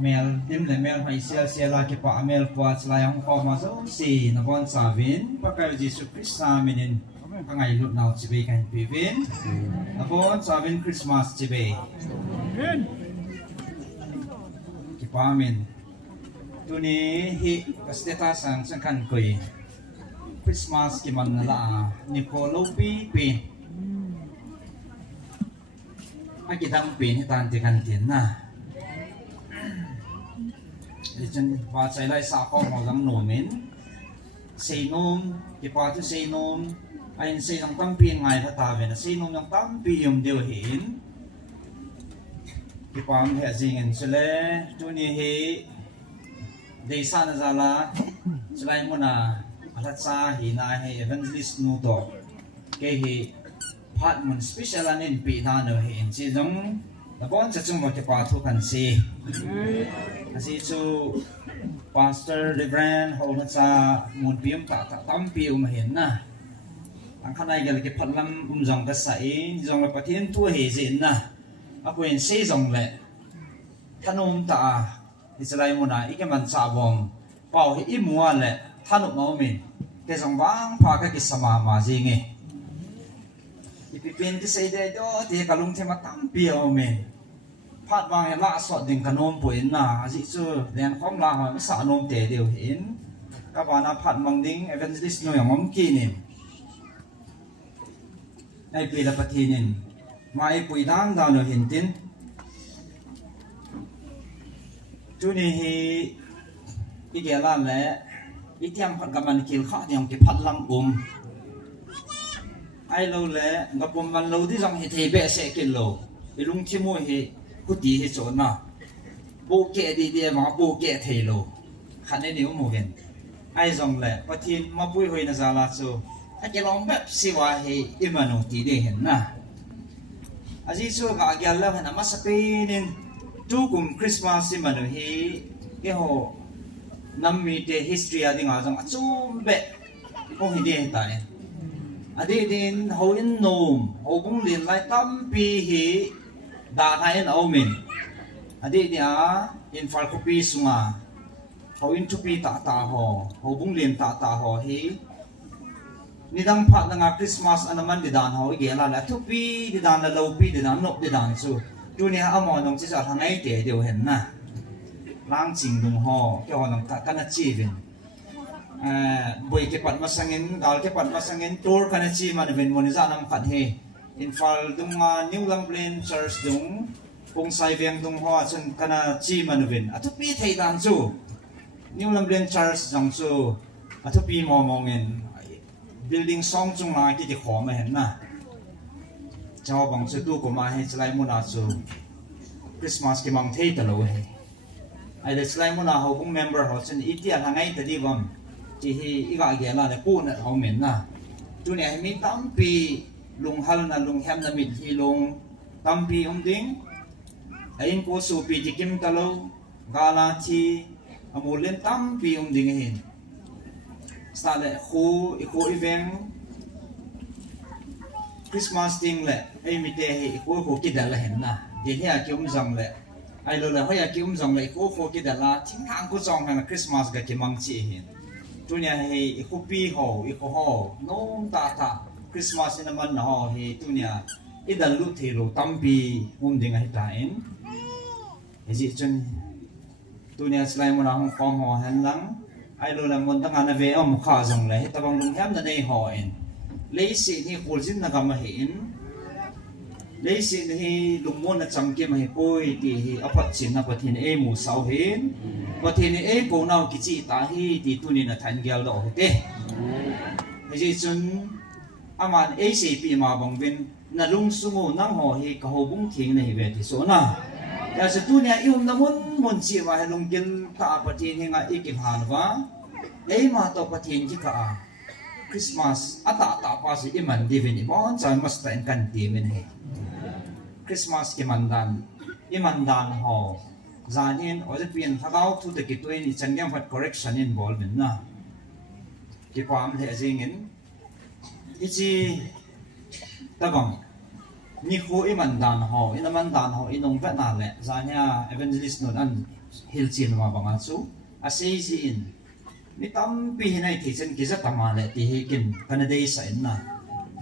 mel tim le mel hai sia la ke pa mel kwa chlai hong ko ma so si na bon sa vin pa ka Jesus Christ sa minin pangai lut nau chi be kan pi vin na bon sa vin Christmas chi be ki pa min tu ni hi kasteta sang kan koi Christmas ki man la ni ko lo pi pi a ki dam pi ni tan ti kan tin na thì chân và chạy lại xã có họ lắm nổi mến xây nôm thì qua chứ xây nôm anh xây trong tâm pi ngày thật ta về là xây nôm trong tâm pi dùng điều hiển thì qua hệ gì ngân sẽ lẽ chú ni hi để san ra là sẽ lại muốn là thật xa hi na hi evangelist nu to cái hi phát một special anh in pi na nữa hiển chỉ giống là bọn chắc chung một cái qua thu cần gì asi chu pastor Reverend hol cha mun piam ta tam pi hiền na ang khanai gel ke phalam jong ka sai jong la pathian tu he zin na apuen se jong le thanom ta islai muna ikeman cha bom pau hi imua le thanu no min ke jong wang pha ka ki sama ma jinge ipipin ki sei de do ti kalung thema tam pi min phát vang lạ sọt đình cả nôm bụi na dị chưa đèn khóm la hỏi xả nôm tệ đều hiến các bạn đã phát bằng đinh evangelist nuôi ngóm kỳ niệm này bị là bát thiên niệm mà ai bụi đang đào nửa hiến tin chú này hi cái gì làm lẽ cái tiêm phát gặp anh kêu khó thì ông cái phát lăng ai lâu lẽ gặp ông bạn lâu thì dòng hi thề bẹ sẽ kêu lâu bị lung chi mua hi cú tí hết chỗ nào bộ kệ đi mà bộ kệ thề lô khán nên nếu một hiện ai dòng lệ có thiên mà bùi hồi là ra là số anh cái lòng bếp siwa hay imano tí để hiện na anh chỉ số cả cái là hắn mà sắp đến chú cùng Christmas imano hi cái hồ năm mươi the history anh ngã dòng chung bẹ không hình đi tại anh đi đến hồ in nôm hồ cũng liền lại tâm pi hi đã thay nó mình, adi dia infal kopi sunga, hau in tupi ta ho, hau bung lim ta ho hi, nidang pat nga Christmas anaman di dan hau igela la tupi di dan la lopi di dan nop di dan su, dunia amo nong chỉ thằng ấy để điều hiện na, lang ching dung ho, cái ho nong kana chivin, boy ke pat masangin, gal ke pat masangin tour kana chi man vin moniza nam kat he. Infal dung New Lamblin Church dung kung sai viang dung hoa chun kana chi manuvin atupi thei dan chu New Lamblin Church jang chu atupi mo mongin building song chung la ki ti khom hen na chaw bang chu tu ko ma he chlai muna chu Christmas ki mang thei ta lo he ai le chlai muna ho bung member ho chun itia hangai ta di bam chi hi iga ge la le pu na ho men na tu ne mi tam pi lung hal na lung hem na mit hi lung tampi ding ain ko su pi jikim talo gala chi amulen tampi ding hin stale khu event Christmas ding le ai mi te hi ko ki dal hen na de hia ki jong le ai lo le hoya ki jong le ko ki dal la thing hang ko jong na Christmas ga ki mang chi hin tu nya hi ko pi ho ho nom ta Christmas in naman na ho he tunia idan lu thelo tampi ding ai tain ezi chen tunia slai mo na hong kong ho han lang ai lo la mon tanga na ve om kha jong le tabang lung hem na nei ho en lei si ni khul jin na ga ma he in lei si ni lung mon na cham ke ma he poi ti hi apat chin na pathin e mu sau hin pathin e ko nau ki chi ta hi ti tunin na than gyal do te ezi chen aman ACP ma bang vin na lung sungu nang ho hi ka ho bung thing na hi ve ti so na ya se tu nya yum na mun chi wa he lung gil ta patin hinga ikip han wa ei ma to patin ki ka Christmas ata ta pa si iman divin ibon sa mas ta kan ti min he Christmas ki imandan ho zanin o je pin thagau thu de ki toin i changyam phat correction involved na ki pam he jingin ichi tabang ni khu iman dan ho inaman dan ho inong vet na le zanya evangelist non an hil chin ma banga chu a sei ji in mi tam pi hinai thi chen ki za tama le ti hi kin kanadei sa in na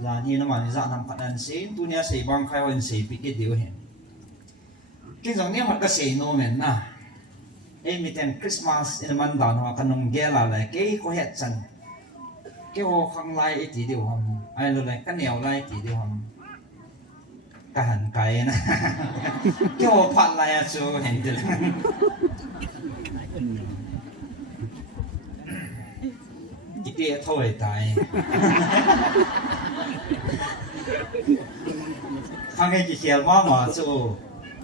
la ni na man za nam khanan se dunia sei bang khai wen sei pi ke dio hen kin jong ni hot ka sei no men na e mi ten Christmas in man dan ho kanong gela le ke ko het chan ke ho khang lai e ti dio ham ai lo le ka neo lai ti dio ham ka han kai na ke ho phat lai a chu hen de ki te thoi tai khang he ki khial ma chu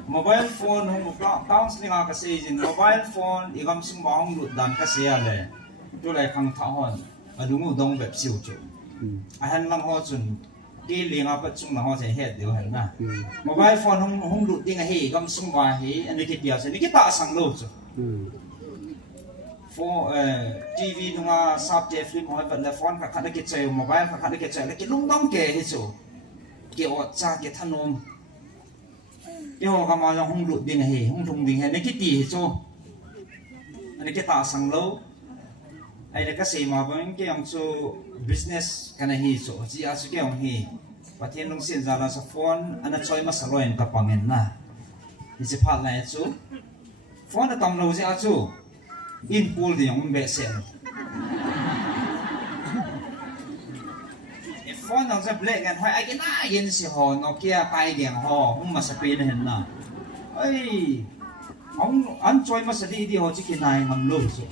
mobile phone hong bounce ninga ka se jin mobile phone igam sung ma hong lut dan ka se ale tu lai khang tha hon adungu dong bep siu chu a han lang ho chun ki linga pa chung na ho se het dio han na mobile phone hong lut ding a he igam sung wa he ani ki pia se ni ki ta sang lo chu for TV dunga subject film ho pa le phone ka kha ki chai mobile ka kha ki chai le ki lung dong ke hi chu ki o cha ki thanom yo kama yang hong lut ding he hong thung ding he ne ki ti cho ani ki ta sang lo ai da ka sei ma bang ke yang so business kana hi so ji a su ke ong hi pathian long sin za la sa phone ana choi ma saloin ka pangen na ni se phat lai chu phone tam lo ji a chu in pool de yong be se phone nong sa black and white again again si ho Nokia tai geng ho hum ma sa pe na hen na ai ong an choi ma sa di di ho chi ki nai ngam lo so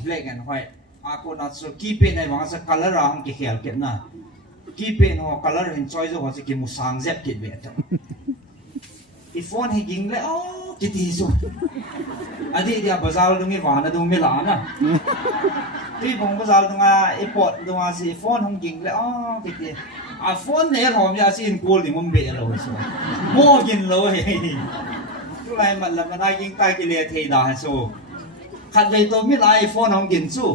black and white a ko na so ki pe nai wang sa color ang ki khel ke na ki pe no color hin choi zo ho chi ki mu sang zep ki be ta I phone he ging le oh ki ti so adi dia bazar dungi wa na dung mi la naที่ผมก็จะต้องไอ้ปอดตัวสิโฟนของจริงเลยอ๋อติดอ่ะโฟนเนี่ยหอมยาซีนกูหรือมันเบะเลยสิโม่กินเลยทุไรมันละมันได้ยิงใต้กิเลสเทดาโซขัดเลยตัวไม่ไรโฟนของกินสู้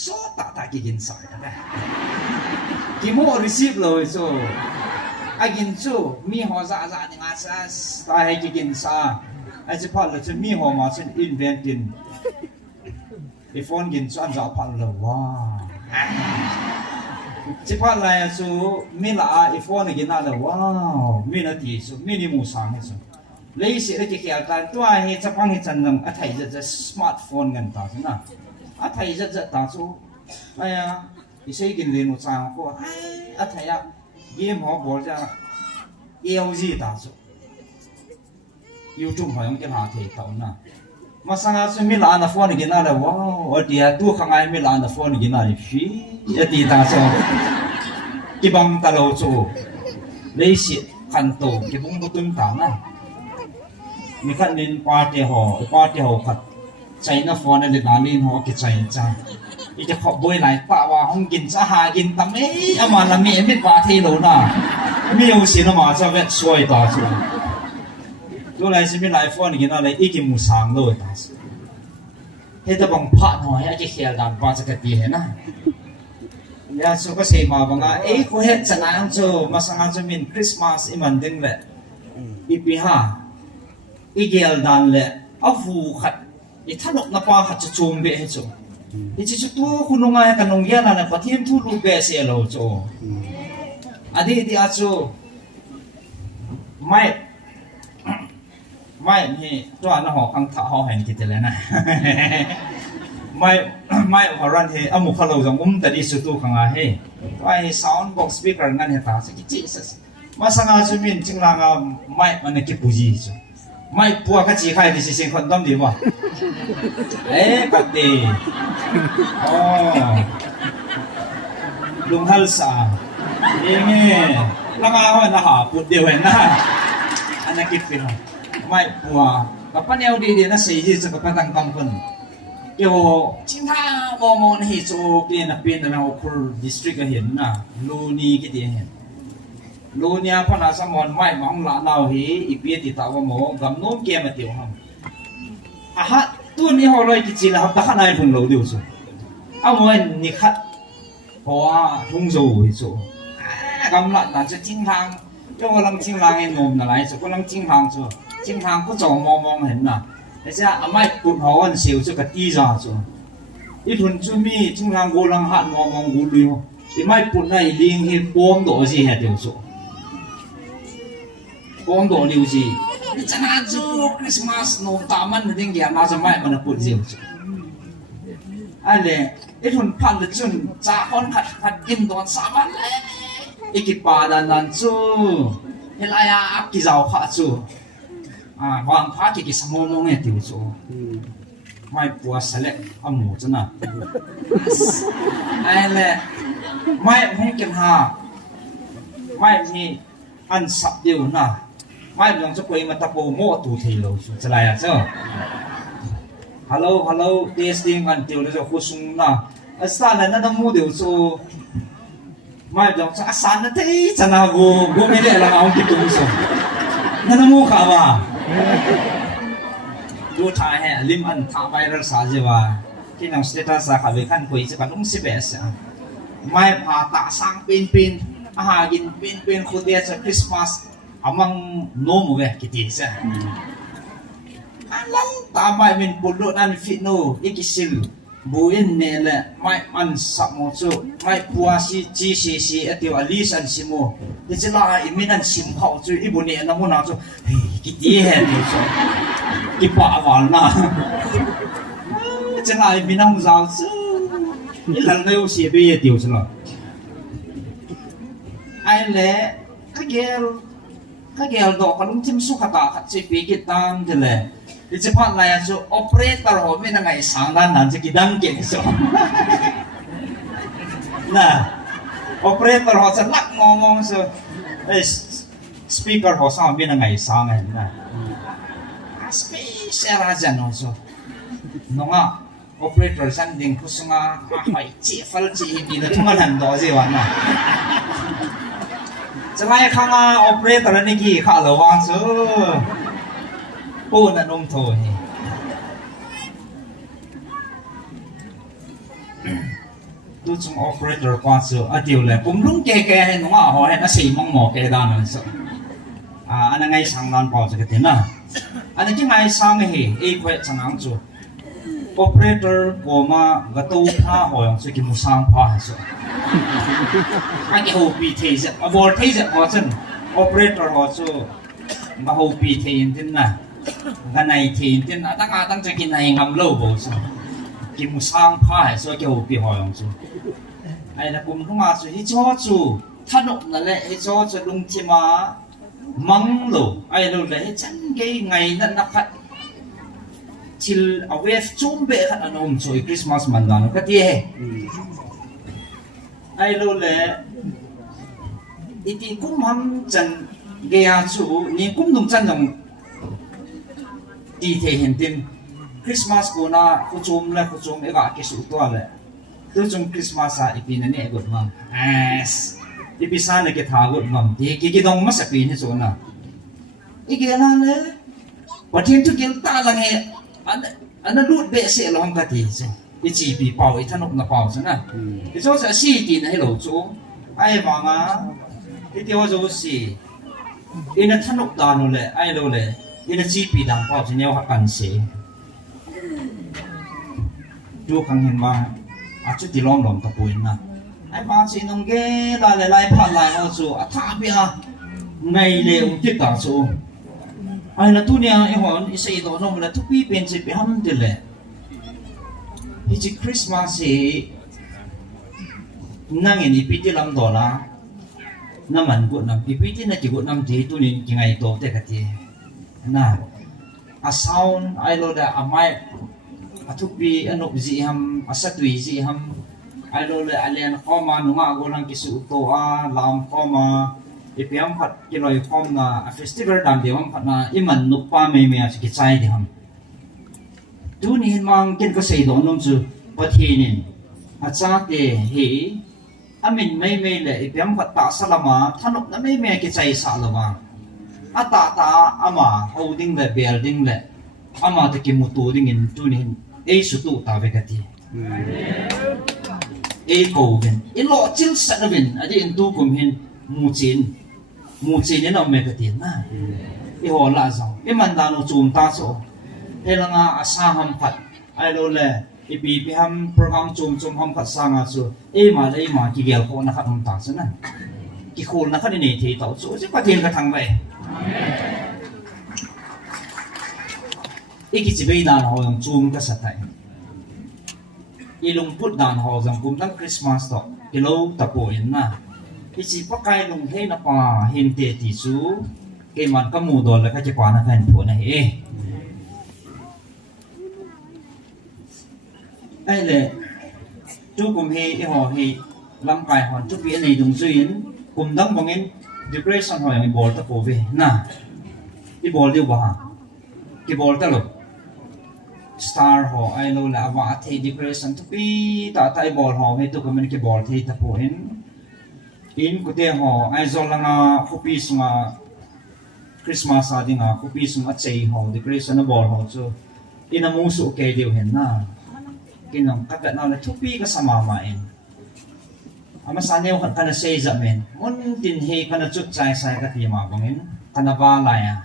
โซตากินสายนะกิโม่รีซีฟเลยโซไอ้กินสู้มีหัวซาเนี่ยมาซาตายให้กินซาไอ้เฉพาะเราจะมีหัวมาเช่นอินเวนตินไอโฟนกินส่วนจะพันเลยว้าจิพันอะไรสูมีละไอโฟนกินอะไรว้าวมีนาทีสูมีนิมูสังสูเลยสิเราจะเขียนกันตัวเฮจะพังเฮจันนังอัฐิจะสมาร์ทโฟนกันตาสินะอัฐิจะตาสูไอ้อะอีเสกินเรียนอุตสาหก็ไอ้อัฐิอะเกมหัวบอลจะLGตาสูยูทูบหอยงจะหาเทตานะมาสังอาสุมิลานาโฟนกินอะไรว้าวเดียตัวข้างไอ้มิลานาโฟนกินอะไรฟีตีตาโซกิบังตะโลโซเลยสิขันโตกิบุงบุตุนตานะมีขันนินปาเตหอขัดใจนาโฟนในดาลินหอกิใจจ้าอีจะขบบวยไหลป่าว่าห้องกินสหากินตะเมย์อามาละมีมิดปาเทโลน่ะมีอุศินมาจะเวทสวยตาโซตัวไรสิมีไลฟ์โฟนกินอะไรอีกิมูสังเลยตาสิเฮตบังพัดหน่อยอาจจะเขียนดันปาจะกระตีเห็นนะยาสุก็เสียมาบังอ่ะเขาเห็นจะนั่งจูมาสังอาจจะมีคริสต์มาสอีมันดึงเลยอีปีห้าอีเกลดันเลยอาฟูขัดอีท่านกนับปาขัดจะจูมเบะจูอีจิจุตัวคุณนงไงกันนงยันอะไรพัดเทียมทุลูเบะเสียเราจูอดีตอาจูไม่นี่ตัวนั้นหอคังท่าหอเห็นกิจเลยนะไม่พอรันเฮอมุขเราจงแต่ดีสุดตัวขังอาเฮไอ้ซาวน์บ็อกซ์สปีกเกอร์นั่นเหรอตาสิกิจิสมาสังอาจุมินจริงล่างไม่มันกิปุจิจูไม่ปัวก็จีใครดิสิเสียงคนต้มดีวะกัดดีอ๋อลุงฮัลซาเองเนี่ยล่างอาวันนะฮะปุดเดียวเห็นนะอันนั้นกิจฟินไม่ปัวกับปัญญาดีๆนะสี่ที่จะกับตั้งกองคนเกี่ยวชิงท่ามองให้โจเปลี่ยนเป็นเราคูลดิสตริกเห็นนะลูนี่กี่เดียเห็นลูนี่พอนาสมอนไม่มองหลานเราเหีอีเปียติดตาวโมกำนุ่มเกี่ยมาเดียวครับฮะตัวนี้เขาเลยกิจแล้วตะขันไอ้พุ่งเราเดียวสุดเอาไว้นี่คัดเพราะว่าทุ่งโจสุดกำลังแต่จะชิงทางเจ้ากำลังชิงทางให้นมอะไรสุดกำลังชิงทางสุด chính thang có trò mong hình nè thế ra mai bụt họ ăn xỉu cho cả ti ra chứ ít hơn chú mi chính thang vô lăng hạn mong gù lưu thì mai bụt này liên hệ bom độ gì hết điều số bom độ điều gì thì chẳng hạn chú Christmas nó tạm ăn đến cái nào cho mai mà nó bụt gì chứ anh này ít hơn pan được chun cha con khát kim đòn sắm ăn đấy ít ba đàn chú hiện lại áp cái giàu khát chú vàng phá cái sắm mong nghe tiêu số mai bùa sale âm mù chân à anh này mai không kiếm hà mai thì ăn sập điều nè mai dùng cho quay mà tập bộ mô tụ thì lâu trở lại à chứ hello testing ăn tiêu là cho khu sung nè sao lại nó đang mua điều số mai dùng cho san nó thấy chân à gô mấy đấy là ông kịp đúng số nó đang mua cả màดูท่าแห่ลิมอันท่าไวรัลสาจีว่าที่น้องสเตตัสสักเวคันคุยจะกันต้องสิบเอ็ดไม่พาตาสังเป็นอาหารกินเป็นคนเดียวจะคริสต์มาสอามังโน้มเวกิติเสียอันนั้นตาไม่เป็นบุรุษนั้นฟิโนอีกิสิลบุญเนี่ยแหละไม่อันสักโมจูไม่ปัวซีจีเดียวอลิสันซิโมเดี๋ยวจะลาอีมินันซิมเขาจูอีบุญเนี่ยน้ำมันเอาจูเฮ้ยกิติเห็นอยู่จูกี่ป่าววันน่ะจะไงมีน้ำสาวซื้อนี่หลังเลี้ยวเสียไปเดียวใช่หรอไอ้เล่ข้าเกลดอกกันลุงทิมสุขตาขัดจีปีกิตังเดล่ดิฉันพันอะไรอ่ะจูออเปอเรเตอร์หัวไม่นั่งไงสังด้านนั้นจะกี่ดังเก่งสิน่ะออเปอเรเตอร์หัวจะลักงงสิไอ้สปีกเกอร์หัวสั่งไม่นั่งไงสังไงน่ะspesial aja nonso, nonga operator sanding kusunga apa cifal cibi itu cuma hando sih wana. Celai kanga operator ni ki kalau wang su, pun nak nong tu ni. Tu cuma operator kuat su, adiu le, pumrung keke nonga hohe nasi mong keke dah nonso. Anak ngai sanglan pau seperti na. Anh ấy ngay sang cái ấy quay chẳng hạn chứ operator của mà cái tàu pha hỏi ông sẽ kiếm một sang pha hay sao anh cái hộp bị thế gì à bỏ thế gì họ chân operator họ chứ mà hộp bị thế thế nào cái này thế nào tăng cho cái này ngầm lâu bộ chứ kiếm một sang pha hay sao cái hộp bị hỏi ông chứ ai là cùng không à chứ hết cho chú thân động là lẽ hết cho chú đúng thì mà măng lô ai lô lấy chân cái ngàyนั้นนะครับชิลเอาไว้จุ่มเบะขันนมช่วยคริสต์มาสมันดันก็ที่ไอ้ลôเลยอีที่กุ้มhamจันเกียร์ชูนี่กุ้มนุ่งจันยังดีเทเห็นตินคริสต์มาสกูน่ากูจุ่มเลยกูจุ่มเอกาเกสุตัวเลยตัวจุ่มคริสต์มาสอีปีนั้นเนี่ยกดมั้งอีพิซซ่าเนี่ยแกทากุดมั่งที่กี่ดองมาสักปีนี่ส่วนน่ะอีกอย่างนั้นเลยวันที่ทุกอย่างตาลังเฮอันนั้นรูดเบสเสลองกันทีสิอีจีบีเป่าอีท่านกน่ะเป่าใช่ไหมอีโจ้จะซีดีนะให้เราโจ้ไอ้ฟังอ่ะอีเดียวโจ้ซีอีนั่นท่านกดานุเลยไอ้เราเลยอีนั่นจีบีดังเป่าจะเนี่ยว่ากันเสียดูครั้งเห็นว่าอาจจะตีล้อมตะปูนนะไอ้บ้านสิน้องเกล้หลายพันหลายเอาสู้ท่าเบียไงเลี้ยงติดตาสู้ไอ้ละตัวเนี่ยไอ้หัวไอ้สิ่งตัวน้องมันละทุกปีเป็นสิบปีห้ามเดือดเลยไอ้จีคริสต์มาสสินั่งอย่างนี้ปีที่ลำดอละน้ำมันกุดน้ำปีที่นั่นจีกุดน้ำที่ตัวนี้ยังไงโตแต่กันทีน่ะอาซาวน์ไอ้เราได้อาไม่ทุกปีอันนกจีฮัมอาสัตวีจีฮัมไอ้เราเลยอะไรนั่นข้อมาหนุ่มอากุลังกิสุตัวลามข้อมาอีพีอัมพัดกิโลข้อมนะเฟสติวัลดังเดียวอัมพัดนะอีมันนุปป้าไม่อาจจะกิจใจดีฮัมดูนี่มังกินก็เสียดอนนมจูปะทีนินอาจารย์เดฮีอามินไม่เลยอีพีอัมพัดตาสลามาท่านุปนั้นไม่กิจใจสาลมาอาตาอามาโฮดิ้งเลยเบลดิ้งเลยอามาตะกิมุตูดิ้งอินดูนี่เอสุตุตาเวกตีเอโกเวนอีหล่อจิลสันวินอันนี้อินตูกุมหินมูจินนี่เราเมกตีนะ i ho la zong e man da no chum ta so helanga asa ham phat ai lo le i pi pi ham program chum ham phat sanga chu e ma ki gel ko na khat hum ta sa na ki khol na khat ni thi tau chu se pathian ka thang vai iki chi bei dan ho yong chum ka sa tai ilung put dan ho jang kum tang Christmas to kilo ta po in na ichi pakai lung he na pa hin te ti chu ke man ka mu dol la ka che pa na khan pho na he ai le chu kum he i ho he lam kai hon chu pi nei dung zuin kum dang bangin depression ho yang bol ta po ve na i bol diu ba ki bol ta lo star ho ai lo la wa the depression to pi ta tai bol ho he to kamen ki bol the ta po hin in ku te ho ai zol nga khopi sunga Christmas a dinga khopi sunga chei ho depression a bol ho chu in a mu su ke diu hen na kinong ka na la thupi ka sama ma in ama saneu khan kana sei za men mon tin he kana chut chai sai ka ti ma bangin kana ba la ya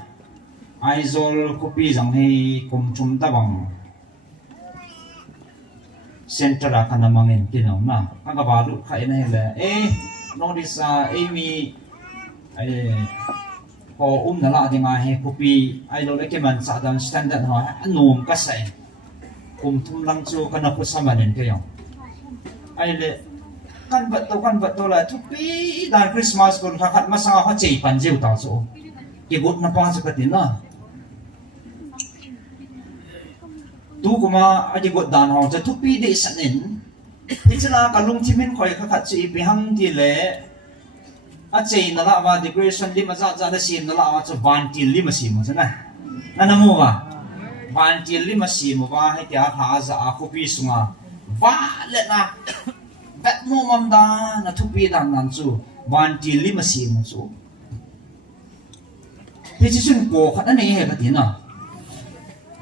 ai zol khopi jang he kum chum ta bang center a kana mangin kinong na ka ba lu khai na hele notice Amy ho na la dinga he khopi ai lo le ke man sa dan standard ho anum ka sai kum thum lang chu kana pu samanen ke yong ai le kan bat to la thupi dan Christmas ko khat ma sa ha chei pan jeu ta so ke gut na pa sa katin na tu kuma aji gut dan ho cha thupi de sanin ichla kalung chimin khoi khat chi bi hang ti le a chei na la wa depression li ma za da sim na la wa chu van ti li ma sim mo na na mu wa van ti li ma sim mo wa he tia tha za a khopi sunga wa le na bat mo mam da na thupi dan nan chu van ti li ma sim mo chu he chi sun ko khat na nei he ka ti na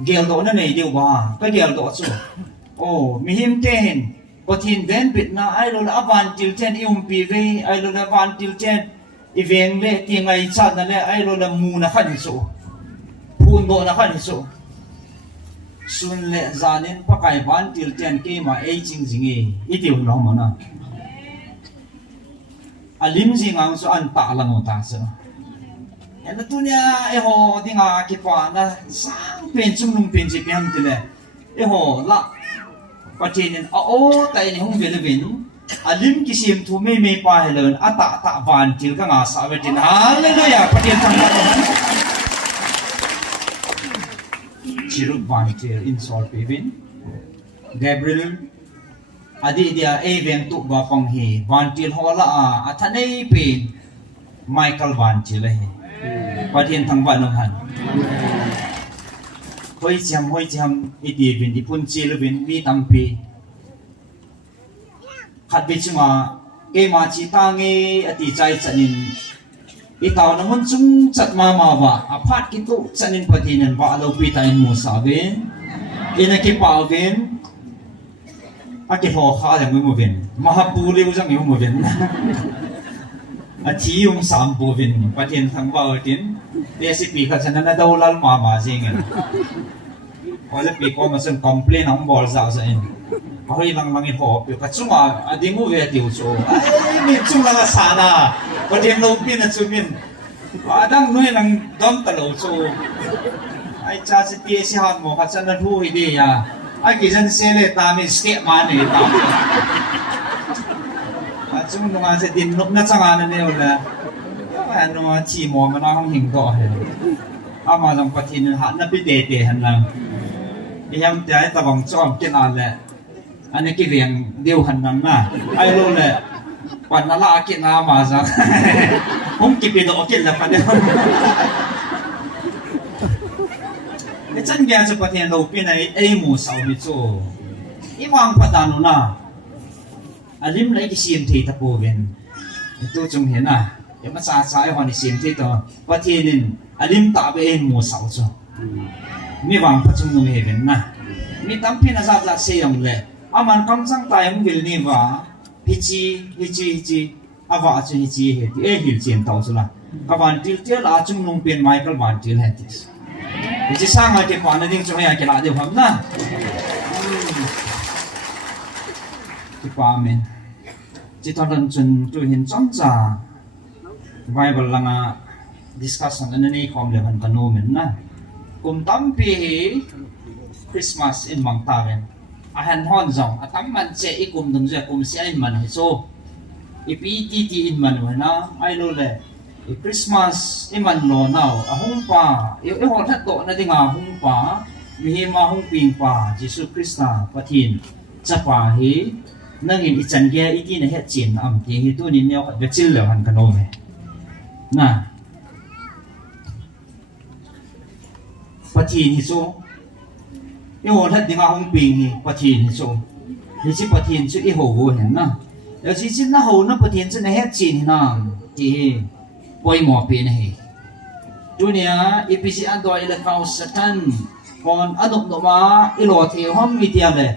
gel do na nei diu ba ka gel do chu mi him ten Patin ben bit na ai lo la avan til ten pi ve ai lo la van til ten iveng le ti ngai chat na le ai lo la mu na khan so phun do na khan so sun le zanin pakai van til ten ke ma ei jing i tiu no ma na alim jing ang so an ta lang ta so en tu nya e ho dinga ki pa na sang pen chung lung pen ji piam ti le e ho la Patin tay ni hong velevin alim kisim thu me pa helon ata van til ka nga sa vetin hallelujah patin thang na han chirut van til in sol pevin Gabriel adi dia event tu ba pang hi van til hola athanei pin Michael van til he patin thang ba nong han hoi cham iti vin di pun chi lovin mi tampi khat bi chuma ke ma chi ta nge ati chai chanin i taw na mun chung chat ma wa aphat ki tu chanin pathinan wa lo pi ta in mu sa ven ina ki pa ven a ki ho kha le mu ven ma ha pu le jang yu mu ven a thi yung sam pu ven pathin thang ba tin recipe khat chanan na daw lal ma jing Oleh piko masan komplain ang bol sa in. Ako ilang mangi ho pio katsuma adi mo ve tiu so. Ay mi tsuma na sana. Pati ang lopin at sumin. Adang noy lang dom talo so. Ay cha si tie si han mo katsan na hu ide ya. Ay kisan sele tamin step man eh tam. Katsum nung sa din nuk na tsanga na niyo na. Ano nga chi mo manahong hingdo. Ama lang pati hat na pidete han lang. Iyam tiay tabang chom kin ale ane ki riang deu han nam na ai lo le pan na la ki na ma za hom ki pi do kin la pa de e chan gya cha pathian lo pi nai ei mu sau mi chu i wang pa ta no na alim lai ki sim thei ta po ven tu chung he na e ma cha cha ai hon sim thei to pathianin alim ta be ei mu sau chu mi wang pa chung nung heaven na mi tampi na sa se yong le aman kam sang tai mong vil ni wa hichi awa chu hichi he ti e hil chen tau chu la các bạn tiêu tiêu là chung nông biên Michael van tiêu hết thì chỉ sang ngày cái quan này tiếng chúng hay cái là điều phẩm na cái quan mình chỉ thằng lần chân tôi hiện trong giả Bible là discussion anh ấy không được hành cano mình na cùng tắm pi Christmas in mang ta bên anh hòn rong tắm mình sẽ cùng đồng giờ cùng sẽ in mình hay so ipi ti in mình vậy na ai lo le Christmas in mình lo nào hong pa yêu hòn thắt tổ na đi ngà hong pa mi ma hong ping pa Jesus Christa pathin chapa hi nang in ichan ge iti na het chin am ti hi tu ni neo ve chil le han kano me na pathin hi so yêu hòn thắt đi ngà hong ping hi pathin hi so hi chi pathin chu i ho wo hen na ya chi chin na ho na pathin chu na het chin na ti poi mo pe na hi dunia ipisi ando ila kau satan kon adok no ma ilo the hom mi tia le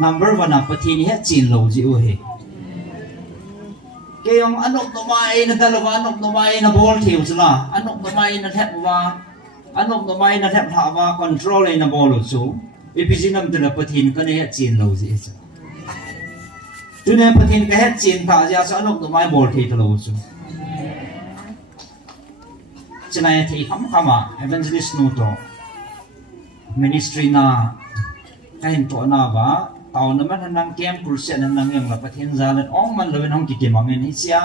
number 1 pathin hi chin lo ji o he ke yong anok no mai na dalawa anok no mai na ball thiu chula anok no mai na thep wa anok no mai na thep tha wa control na ball chu ipisi nam tena pathin kan hi chin lo ji cha dunia pathin ka het chin tha ja sa anok no mai ball thi lo chu cho nên thì không mà evangelist nô to ministry na cái hình tổ na và tàu nó mất năng kem Christian năng yang là phát hiện ra lên ông mình lên không kịp mà mình hết xia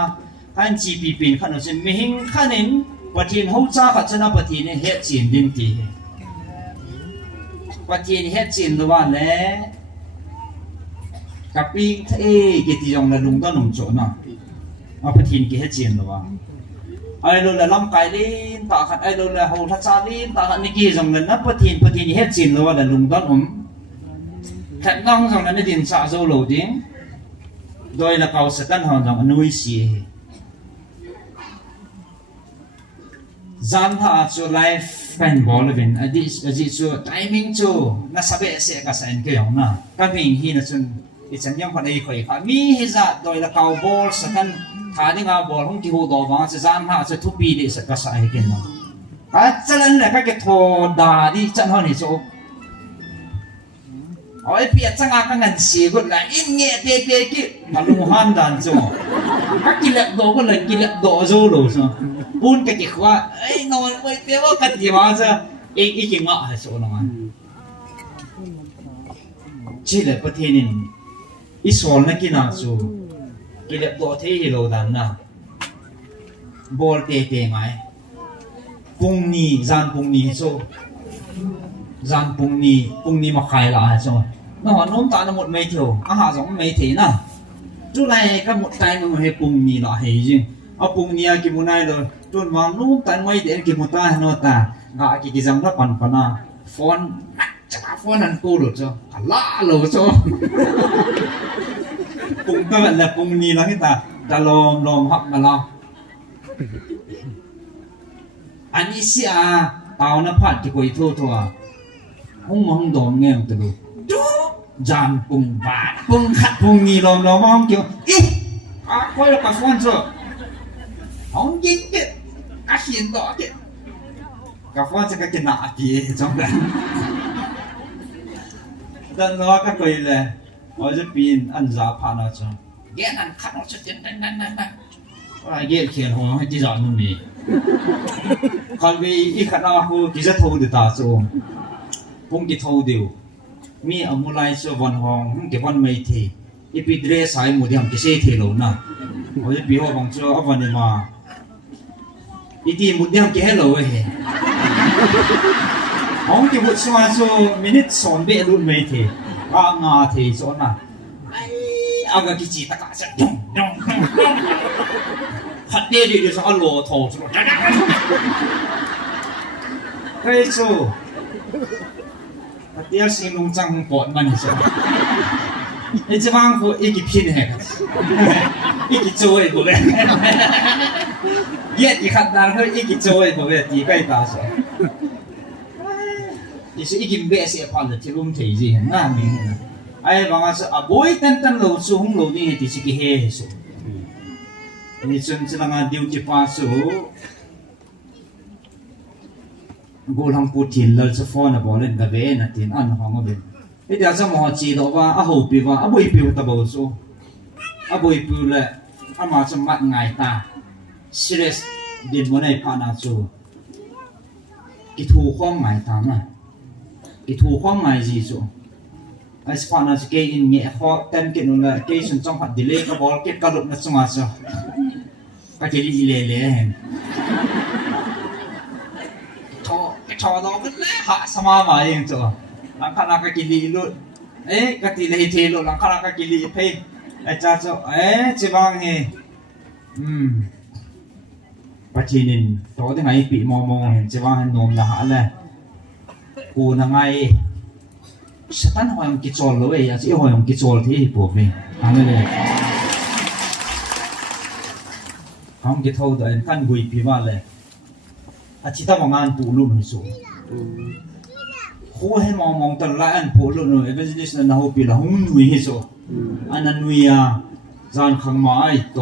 cái chi pi pin khăn nó sẽ mình khăn nên phát hiện hậu cha phát cho nó phát hiện hết tiền đến tí phát hiện hết tiền rồi bạn lẽ các pin thế cái tí dòng là lùng đó lùng chỗ nào mà phát hiện cái hết tiền rồi bạn ai luôn là lâm cài lên ta khát ai luôn là hậu thắt cha lên ta khát niki dòng là nắp phát hiện hết tiền rồi là lùng đó khát nong dòng là nó tiền xả dâu lầu tiếng rồi là cầu sẽ tân hòn dòng nuôi xì gian thà cho life fan ball event adi cho timing cho na sabe se ka sa en ke yong na ka ping hi na chun it's an yang pa nei khoi kha mi hi za doi la kau ball sa kan thà đi ngào ball hong ki ho do wa se gian ha se thu pi de sa ka sa ai ken na ka chalan la ka ke tho da di chan ho ni cho oi pi changa ka ngan si gut la in nge te ki malu han dan cho ka ki lep do ko la ki lep do zo lo so pun cái khóa ấy ngồi quay tiêu cái gì mà sao ý cái ngọ hay số nào chỉ là có thể nên ý số này cái nào số cái đẹp độ thế thì lâu đàn nào bol tê tê ngay bung ni số gian bung ni mà khai lại hay số nó nôm ta là một mấy thiểu hạ giống mấy thế nào chỗ này các một cái mà hay bung ni lại hay chứ bung ni cái một này rồi tuần vàng núp tan ngoài để cái một ta nó ta ngã cái dòng đó pan pana phone chả phone ăn cô được cho lạ rồi cho bung các bạn là bung ni là cái ta lom hấp mà lo anh ấy xia tao nó phát cái quầy thô không đồn nghe từ lúc jam bung bát bung khát bung ni lom không kiểu quay là cả phone rồi không dính cái cá hiện đó chứ cà phê sẽ cái nạ gì trong đó dan nó các người là ở dưới pin ăn giá phá nó cho ghé ăn khát nó cho tiền đánh rồi ghé khiển hồ hay chỉ dọn luôn đi còn vì ít khát nó hồ chỉ rất thâu được ta cho cũng chỉ thâu đều mi ở mua lại cho văn hoàng cái văn mấy thì ít bị dress sai một điểm cái xe thì luôn na ở dưới pin hồ bằng cho ở văn mà Iti mudiam ke hello he. Ong ki but swa so minute son be lu me the. Nga the so na. Ai aga ki chi ta ka sa dong. Khat de de so lo tho so. Kai so. Atia sing lung chang pot man so. Ai chi wang ko iki pin he. Iki choi ko le. Yết thì khát đang hơi ít chơi bởi vì tí cây ta sẽ thì sẽ ít bé sẽ phản được thì luôn thấy gì na mình ai bảo là bối tên lâu xuống không lâu đi thì sẽ cái hè số ni chun chilanga duty pa su gol hang putin lal sa phone bolen ga ve na tin an hong ben e dia cha mo chi do wa a ho pi wa a boi pi ta bo su a boi pi le a ma cha mat ngai ta serious din mo nei pa na chu ki thu khom ngai ta na ki thu khom ngai ji chu ai spa na ke in nge ho ten ke no la ke sun chong phat delay ka bol ke ka lup na chunga cha ka ke li le le hen cho đó vẫn hạ sama mà yên cho lăng khana cái kili luôn ấy cái tỷ lệ thế luôn lăng khana cái kili pay ai cha cho ấy chỉ bằng he bắt chinin đó thì ngày bị mò mò chỉ bằng nôm là hạ là cô là ngày satan hỏi ông kêu rồi ấy chỉ hỏi ông kêu thì bộ về anh này không kêu thôi rồi căn gửi bị màเลยchỉ ta mong ăn phụ luôn rồi khu hay mong tận lại ăn phụ luôn rồi evangelist là nào bị là không nuôi hết rồi anh ăn nuôi à gian khang mai to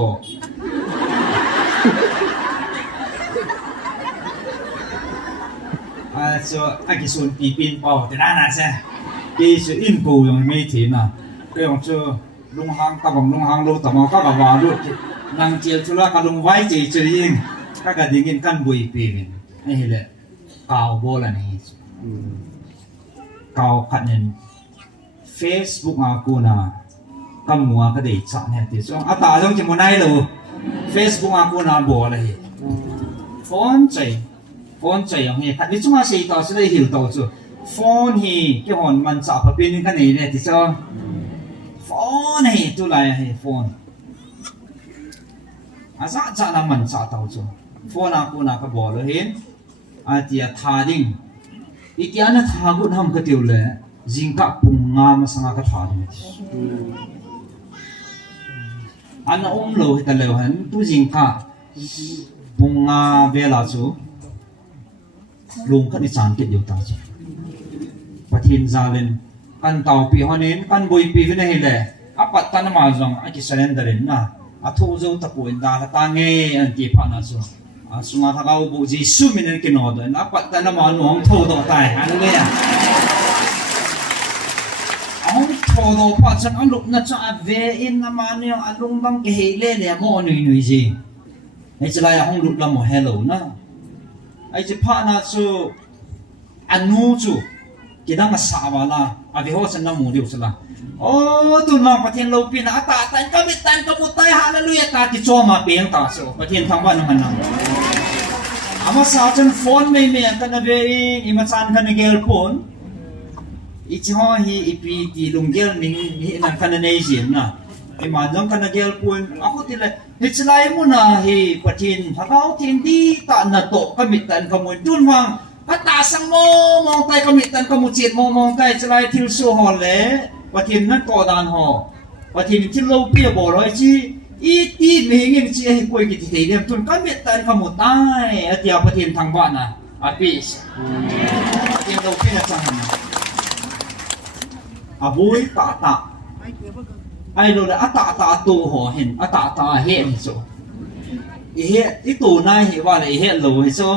so anh cái số pin bao thì đã là sao cái số in bù yang mấy thế nào cái ông cho lung hang ta bằng lung hang lâu tao các bà vào luôn năng chiều cho là cái lung vay chỉ chơi yên các cái dingen căn bùi pinนี่แหละกาวโบราณนี่กาวขัดเงิน Facebook อากูนะกำมัวก็ได้จัดเนี่ยที่ช่วงอาตาช่วงจะมันได้หรือ Facebook อากูนะโบอะไรฟอนใจอย่างนี้ขัดที่ช่วงอาศัยต่อสุดได้หิวต่อจู่ฟอนฮีกี่คนมันจับพเป็นกันนี่เนี่ยที่ช่วงฟอนฮีตัวอะไรฮีฟอนอาซาจะนำมันจับต่อจู่ฟอนอากูนะก็โบเลยเห็นอาทิตย์ท่าดิ่งอีกอย่างนั้นท่ากุนทำกระติวเลยจิงกับปุ่งงามาสังกัดท่าดิ่งอันนั้นโลหิตเลวเห็นตัวจิงกับปุ่งงาเวลาจู่ลุงกันอีสานกิจอยู่ตาจู่ปะทินซาเลนกันเต่าปีหัวนี้กันบุยปีวินัยเลยอาปัตตานมาจงอากิสเรนเดรินนะอาทูจูตะปูอินดาตาเงยอันที่ผ่านนะจู่sunga thakau bu ji sumin ke no do na pat ta na ma nuang tho do tai an le ya ang tho do pa chan an lup na cha ve in na ma ne an lung bang ke he le le mo nui ji ai chala ya hong lup la mo hello na ai ji pha na chu anu chu ki dang sa wala a ve ho chan na mu diu chala tu ma pathian lo pin ata tan ka mit tan ka mutai hallelujah ta ki choma peng ta so pathian thang ba na man ama sa chan phone me kan na ve ima chan kan gel phone i cho hi ipi ti lunggel ning hi nan kan nei jin na i ma jong kan gel phone ako ti le hi chlai mu na hi pathian thakau tin di ta na to ka mit tan ka mu tun wang ka ta sang mo mong tai ka mit tan ka mu chit mo mong tai chlai thil su hol le pathian nan ko dan ho pathian ti lo pia bo roi chiอีตีมีเงินเชียให้ป่วยกิจเดียมทุนก็เม็ดตันขมุตายอาทิตย์ประเทศทางบ้านนะอาปีสเกี่ยวกับที่นั่นจังนะอาบุยตาตาไอ้เราเลยอาตาตาตัวหัวเห็นอาตาตาเห็นโซ่เห็นที่ตัวนายเห็นว่าอะไรเห็นโลเห็นโซ่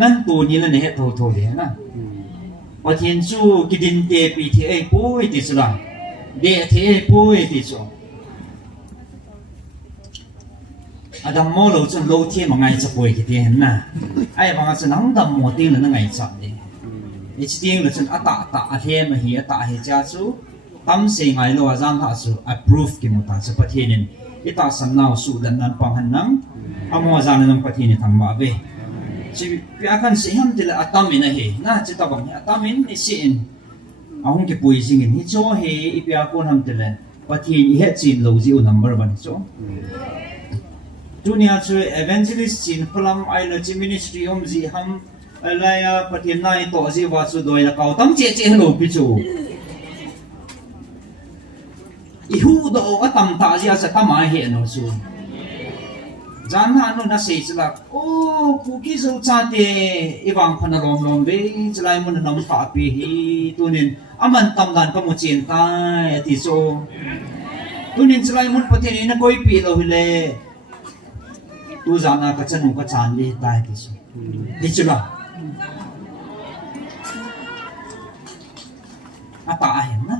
นั่นตัวนี้แล้วเนี่ยเห็นโทเลยนะประเทศสู้กินเตปีที่ไอ้ป่วยติดสุราเด็กที่ป่วยติดจู่อาดัมโมเราจนโลที่มันไงจะป่วยกี่ทีเห็นนะไอ้บางคนนั่งดัมโมติ้งแล้วนั่งไงจับเนี่ยไอ้ติ้งเราจนอัตตาอาเทมเหียตาเหียจ้าจู่ตั้มเสียงไงเราอาจารย์ท่าจู่ approve กี่มุตตาจะประเทศนี้ไอ้ตาสันนาวสู่ดันนันปังหันนังอามัวอาจารย์นั่งประเทศนี้ทั้งบ้าเบ้ชีวิตพี่อาการเสียงที่ละอัตตามินเหน่าจะตาบังอัตตามินนี่สิ่งอาหงกี่ปุยสิ่งนี้โจ้เฮอีพี่อาคนทำที่ละประเทศนี้เหตุจีนเราจีอุนัมเบอร์วันโจ้dunia cu evangelist chin plam ai lo chi ministry om ji ham ala ya pathian nai to ji wa chu doi la kau tam che che lo pi chu i hu do wa tam ta ji sa ta ma he no chu jan ha no na sei chla o ku ki zo cha te i wang phana rom rom ve chlai mun nam ta pi hi tunin aman tam dan ka mu chen tai ti so tu nin selai mun patin ina koi pi lo hile tu zana ka chanu ka chan li tai ti su di chula apa ahem na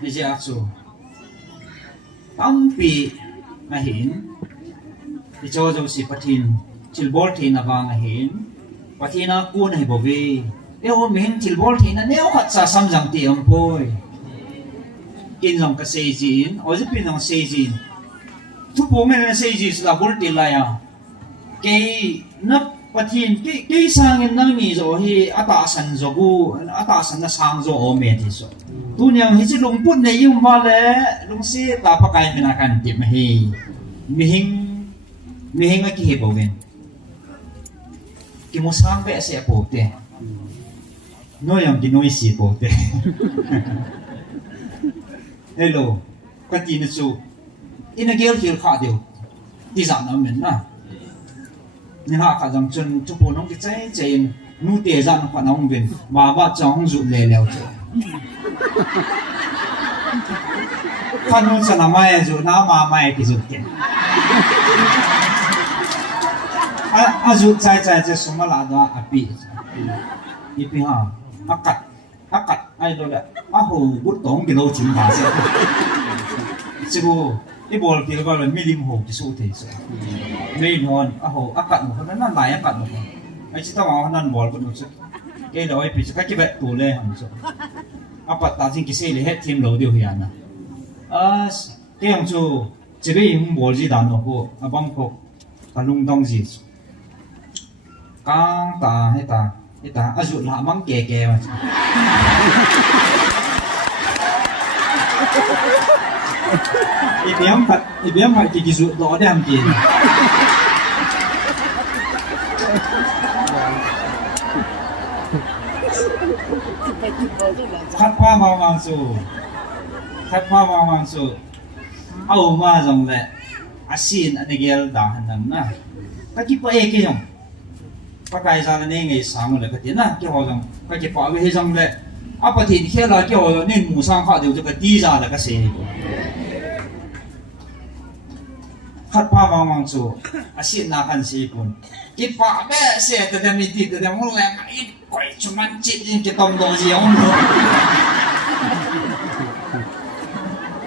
ni je atsu tampi mahin di cho jo si patin chilbol thin awang ahin patina ku nai bovi eo min chilbol thin na neo khat sa samjang ti am poi in long ka sejin oje pin long sejin tu po men na sejin la bol ti la ya ke na patin ke sang in nang ni zo hi ata san zo gu ata san na sang zo o me ti so tu nyang hi chi lung put nei yum wa le lung si ta pa kai na kan ti ma hi mi hing a ki he bo gen ki mo sang be se po te no yang ki noi si po te hello cái gì nữa chú in a gel hiểu khá điều đi giảm nó mình na nhưng họ khá rằng chân chụp bộ nó cái cháy nu tề ra nó khá nó không viên mà bắt cho không dụ lề lèo chứ khá nu cho nó mai dụ nó mà mai thì dụ tiền dụ cháy số mà là đó bị ha cắt ai đó là hồ bút tống cái lâu chính phá sẽ chứ cô cái bộ kia gọi là milim hồ cái số thế rồi milim hòn hồ cắt một con nó lại cắt một con ai chỉ tao bảo nó bỏ con một chút cái đó ấy bị cái vậy tủ lên hẳn rồi cắt ta chính cái xe này hết thêm lâu điều hiền à cái ông chú chỉ biết không bỏ gì đàn nó cô băng cô ta lung tung gì căng ta hay ta ita azul la mang keke mà ibiam phải chỉ dụ đó để làm gì khát hoa mang su âu ma dòng lệ asin anh gel dah hanam na cái pa cái không pakai ra nên ngày sáng rồi cái tiếng na cái họ rằng cái bảo vệ rằng là áp thì khi là cái họ nên mù sang họ đều cho cái đi ra là cái gì khát pa mang số asin na kan si pun cái bảo vệ sẽ từ từ mình từ từ muốn làm cái quậy cho mình chết cái tông đồ gì không được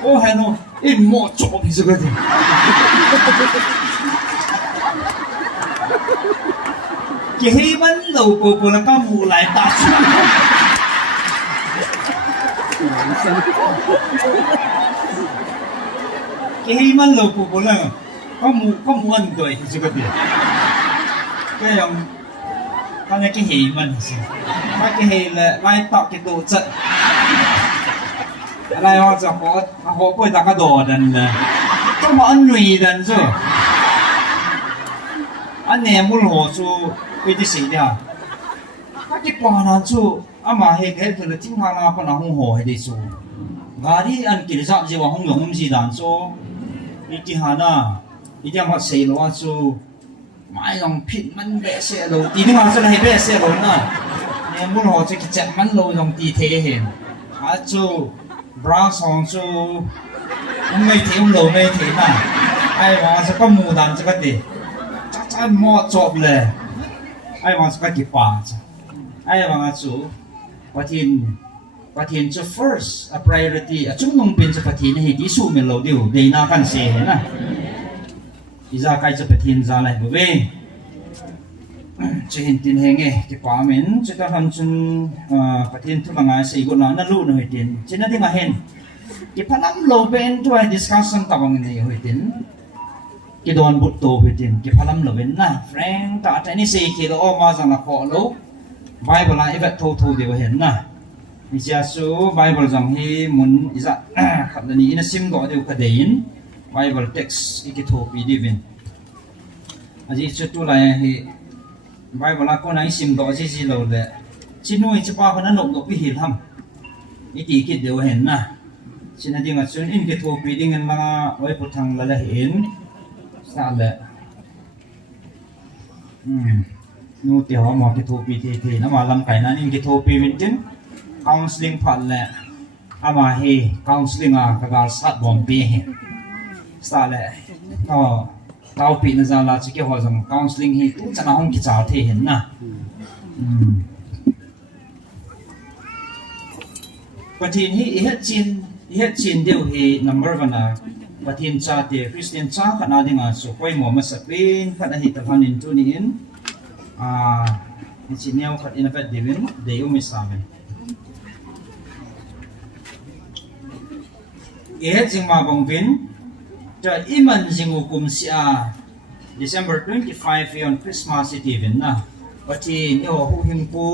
ô hay nó ít một chỗ thì sao cái gì cái hy vọng đầu của là các mù lại ta cái hy vọng đầu của là có mù ăn tuổi thì cái gì cái dòng cái hy vọng cái hy là lại tạo cái đồ trận lại họจะhọ coi ta cái đồ đần là có mà ăn nuôi đần chứ anh em muốn hồ chú cái gì đấy à cái quả nào chú mà hệ cái thứ là chính hàng nào còn là không hồ hay đấy chú gà đi ăn kiểu sao gì mà không dùng không gì đàn chú cái hàng nào cái mà xây lo chú mãi lòng phít mắn bẹ xe đầu tí nữa mà sẽ là bẹ xe đầu nữa em muốn hồ cho cái chặt mắn lâu lòng tí thế hiện chú brown song chú không mấy thế không lâu mấy thế mà ai mà sẽ có mù đàn cho cái gì chắc mò chộp lệ ai mà sẽ cái quả ai mà chú phát hiện cho first a priority chúng nông pin cho phát hiện thì tí số mình lâu điều để nào cần xe nè thì ra cái cho phát hiện ra lại bởi chỉ hiện tiền hàng nghe cái quả mình chúng ta làm chung phát hiện thứ mà ngài xây của nó luôn rồi tiền chỉ nó đi mà hiện cái phát lắm lâu bên thôi discussion tao bằng này hồi tiền cái đoàn bút tổ hồi tiền cái phát lắm lâu bên na friend ta tại này xây cái đó mà rằng là khó lâu Bible lại vậy thâu đều hiện na vì cha số Bible rằng hi muốn isa khát là ní nó sim đó đều cái đến Bible text cái thâu bị đi bên aji cho tu lại hi Bible là con này sim đó gì lâu đấy chỉ nuôi chỉ ba con nó nộp cái hiền hâm cái gì đều hiện na chỉ là tiếng Anh in cái thâu bị đi ngang là với phụ thằng là hiện sao lệ nu tiểu mà cái thô pi thì nó mà làm cái này in cái thô pi mình chính counseling phật lệ ama he counseling a kagal sat bom pi he sa le to tao pi na za la chi ke ho jong counseling hi tu chana hong ki cha the hin na patin hi he chin deu hi number 1 a patin cha te Christian cha khana dinga so koi mo ma sapin khana hi ta hanin tu ni in chin neo khat in a vet devin de u mi samen jing ma bong vin ta iman jingu kum sia December 25 on Christmas Eve vin na patin yo hu him pu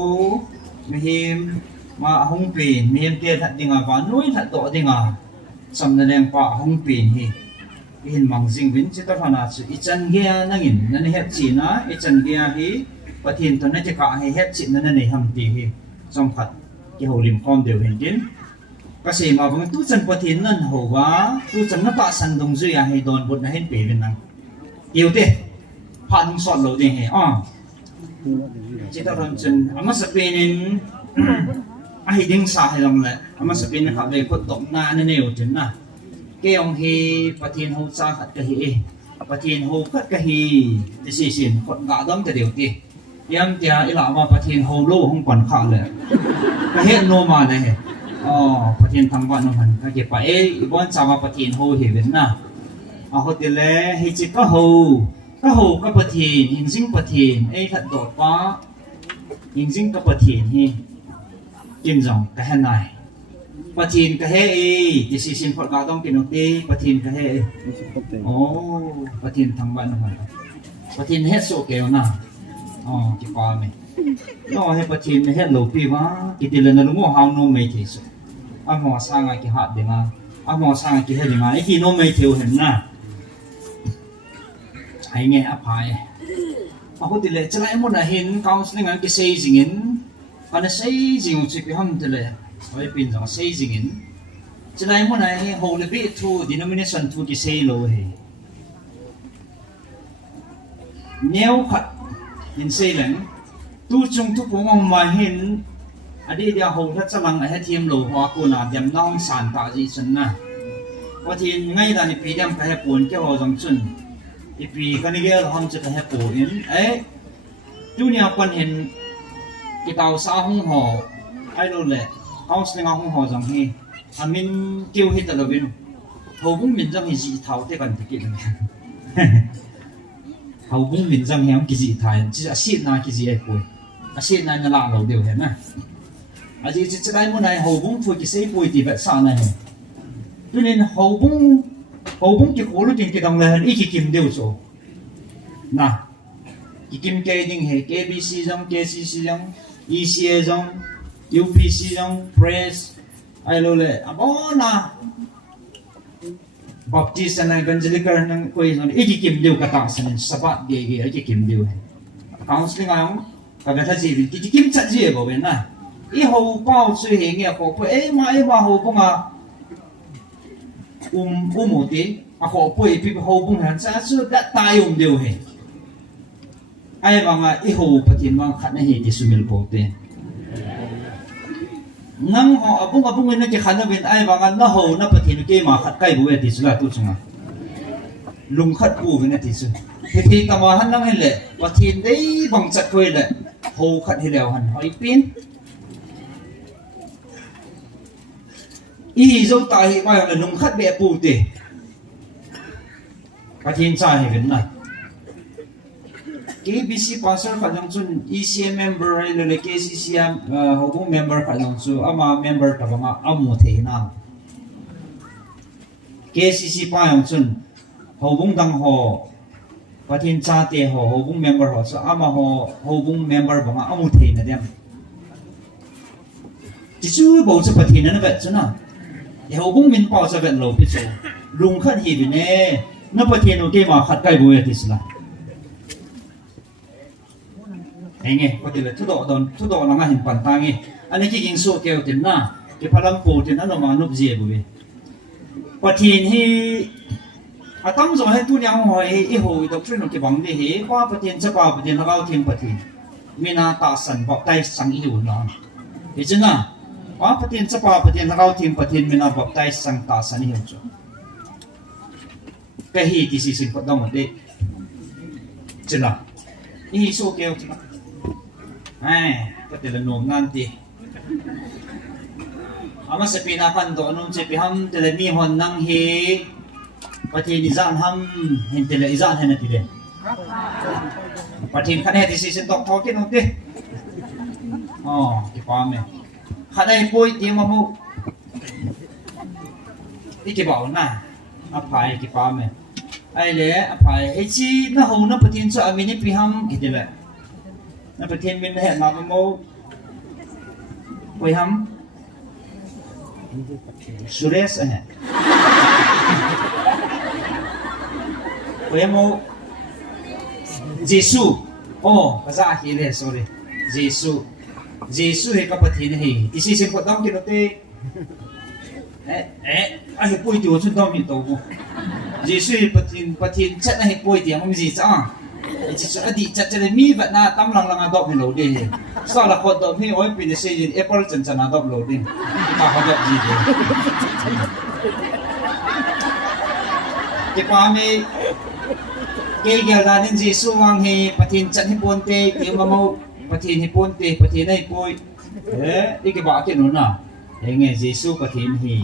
mi him ma hong pin mi him te that dinga va noi that to dinga sam na leng pa hong pin hi hin mang jing vin chi ta phana chu I chan gya nangin nan he chi na I chan gya hi patin to na te ka he he chi na nei ham ti hi som khat ki ho lim khom deu hin din kasi ma bang tu chan patin nan ho wa tu chan na pa san dong zu ya he don bot na hen pe vin nang yêu te phan sot lo ding he chỉ ta rằng chân ama sapin in ai ding sa hay lòng lệ ama sapin khắp về cốt tổng na nên nhiều chân na cái ông hi patin hậu sa khát cái hi patin hậu khát cái hi thì xí xin con gã đâm cái điều ti yam tia ila ama patin hậu lô không còn khá lệ cái hiện nô mà này patin thằng bạn nó hẳn cái pa ibon sama patin hậu hi bên na họ thì lệ hi chỉ có hậu các patin hình sinh patin thật đột quá hình sinh các patin hi kim dòng cái hen này patin cái he thì xí xin phật gạo đông kinoti patin cái he patin thằng bạn nó patin hết số kèo na chỉ qua mình nó he patin hết lẩu pi quá cái tiền là nó mua hàng nó mấy thế số anh mua sang cái hạt đi mà anh mua sang cái he đi mà cái nó mấy thiếu hình na hay nghe áp hại ako tile chalai mo na hin counseling ang ki say jingin ana say jing chi ki ham tile oi pin jang say jingin chalai mo na he holy be thu denomination thu ki say lo he neo khat in say lang tu chung tu pong ma hin adi dia ho tha chalang a he thiam lo hwa ko na diam nong san ta ji chun na patin ngai da ni pi diam ka he pon ke ho jang chun ipi kanigel ham che ka he po in dunia pan hin kitao sa hong ho ai lo le counseling hong ho jang hi amin kêu hi ta lovin ho bung min jang hi ji thau te kan ti ki ho bung min jang hi am ki ji thai chi a si na ki ji ai po a si na na la lo deu he na a ji chi dai mo nai ho bung phu ki sei po ti ba sa na he tunin ho bung ki kholo tin ki dang la han iki kim deu so na ki kim ke ding he KBC jong KCC jong ECA jong UPC jong press ai lo le abona baptist and evangelical nang koi jong iki kim deu ka ta san sabat de ge iki kim deu he counseling ayong ka ga tha ji ki kim cha ji bo ben na I ho pao chui he nge ko po ma ho po nga mo ti a ko po pi ho bung han sa su da ta yum deu he ai banga I ho patin mang khat na hi ti sumil po te nang ho abung na ki khana ben ai banga na ho na patin ke ma khat kai bu e ti sula tu chunga lung khat bu ben ti su he ta ma han nang hele patin dei bang chat khoi le ho khat hi lew han hoi pin I zo ta hi ba la lung khat be pu te patin cha hi ben na KBC pastor kadang chun ECA member ai le KCC hobung member kadang chu ama member ta banga amu the na KCC pa yang chun hobung dang ho patin cha te ho hobung member ho chu ama ho hobung member banga amu the na dem ti chu bo chu patin na vet chu na ye hobung min pa cha vet lo pi chu lung khat hi bi ne na patin o ke ma khat kai bu ya ti sla nghe có thể là thu độ là ngay hình bản tang nghe anh ấy chỉ kinh số kêu tiền na cái pha lâm phù tiền nó mà nộp gì vậy và tiền hi tăng rồi hay tu nhau hỏi ý hồi đọc truyện cái bằng đi hi qua và tiền sẽ vào tiền nó cao tiền và tiền mina ta sẵn bọc tay sang ý hữu nó thì chứ na patin sapa patin nakau tim patin mina baptize sang ta sani hiu chu cái hi thì xin có đông ở đây chứ là hi số kêu chứ ai có thể là nôm nan thì ama sa pinakan do anong si piham tele mi hon nang hi pati ni zan ham hin tele izan hen tile pati kan he thì xin tok tok cái nông ti cái pa me khá đây poi tiếng mà mu đi cái bảo na apai cái pa me ai lẽ apai ai chi nó hồng nó patin cho mình đi piham cái tele nó patin mình hẹn mà mu piham Suresh eh. Mo Jesus. Oh, kaza akile sorry. Jesus. Jesus he kapatid he. Isisin ko daw kinote. Ai poi ti ochun daw mi to ko. Jesus patin chat na he poi ti am ji cha. Jesus adi chat chat mi ba na tam lang lang adop mi lo de. Sa la ko do mi oi pin se jin apple chan chan adop lo de. Ta ha adop ji de. Ti pa mi ke gel danin Jesus wang he patin chat he ponte ti ma mo patin he ponte patin ai poi. Di ke ba ke no na. Nge Jesus patin he.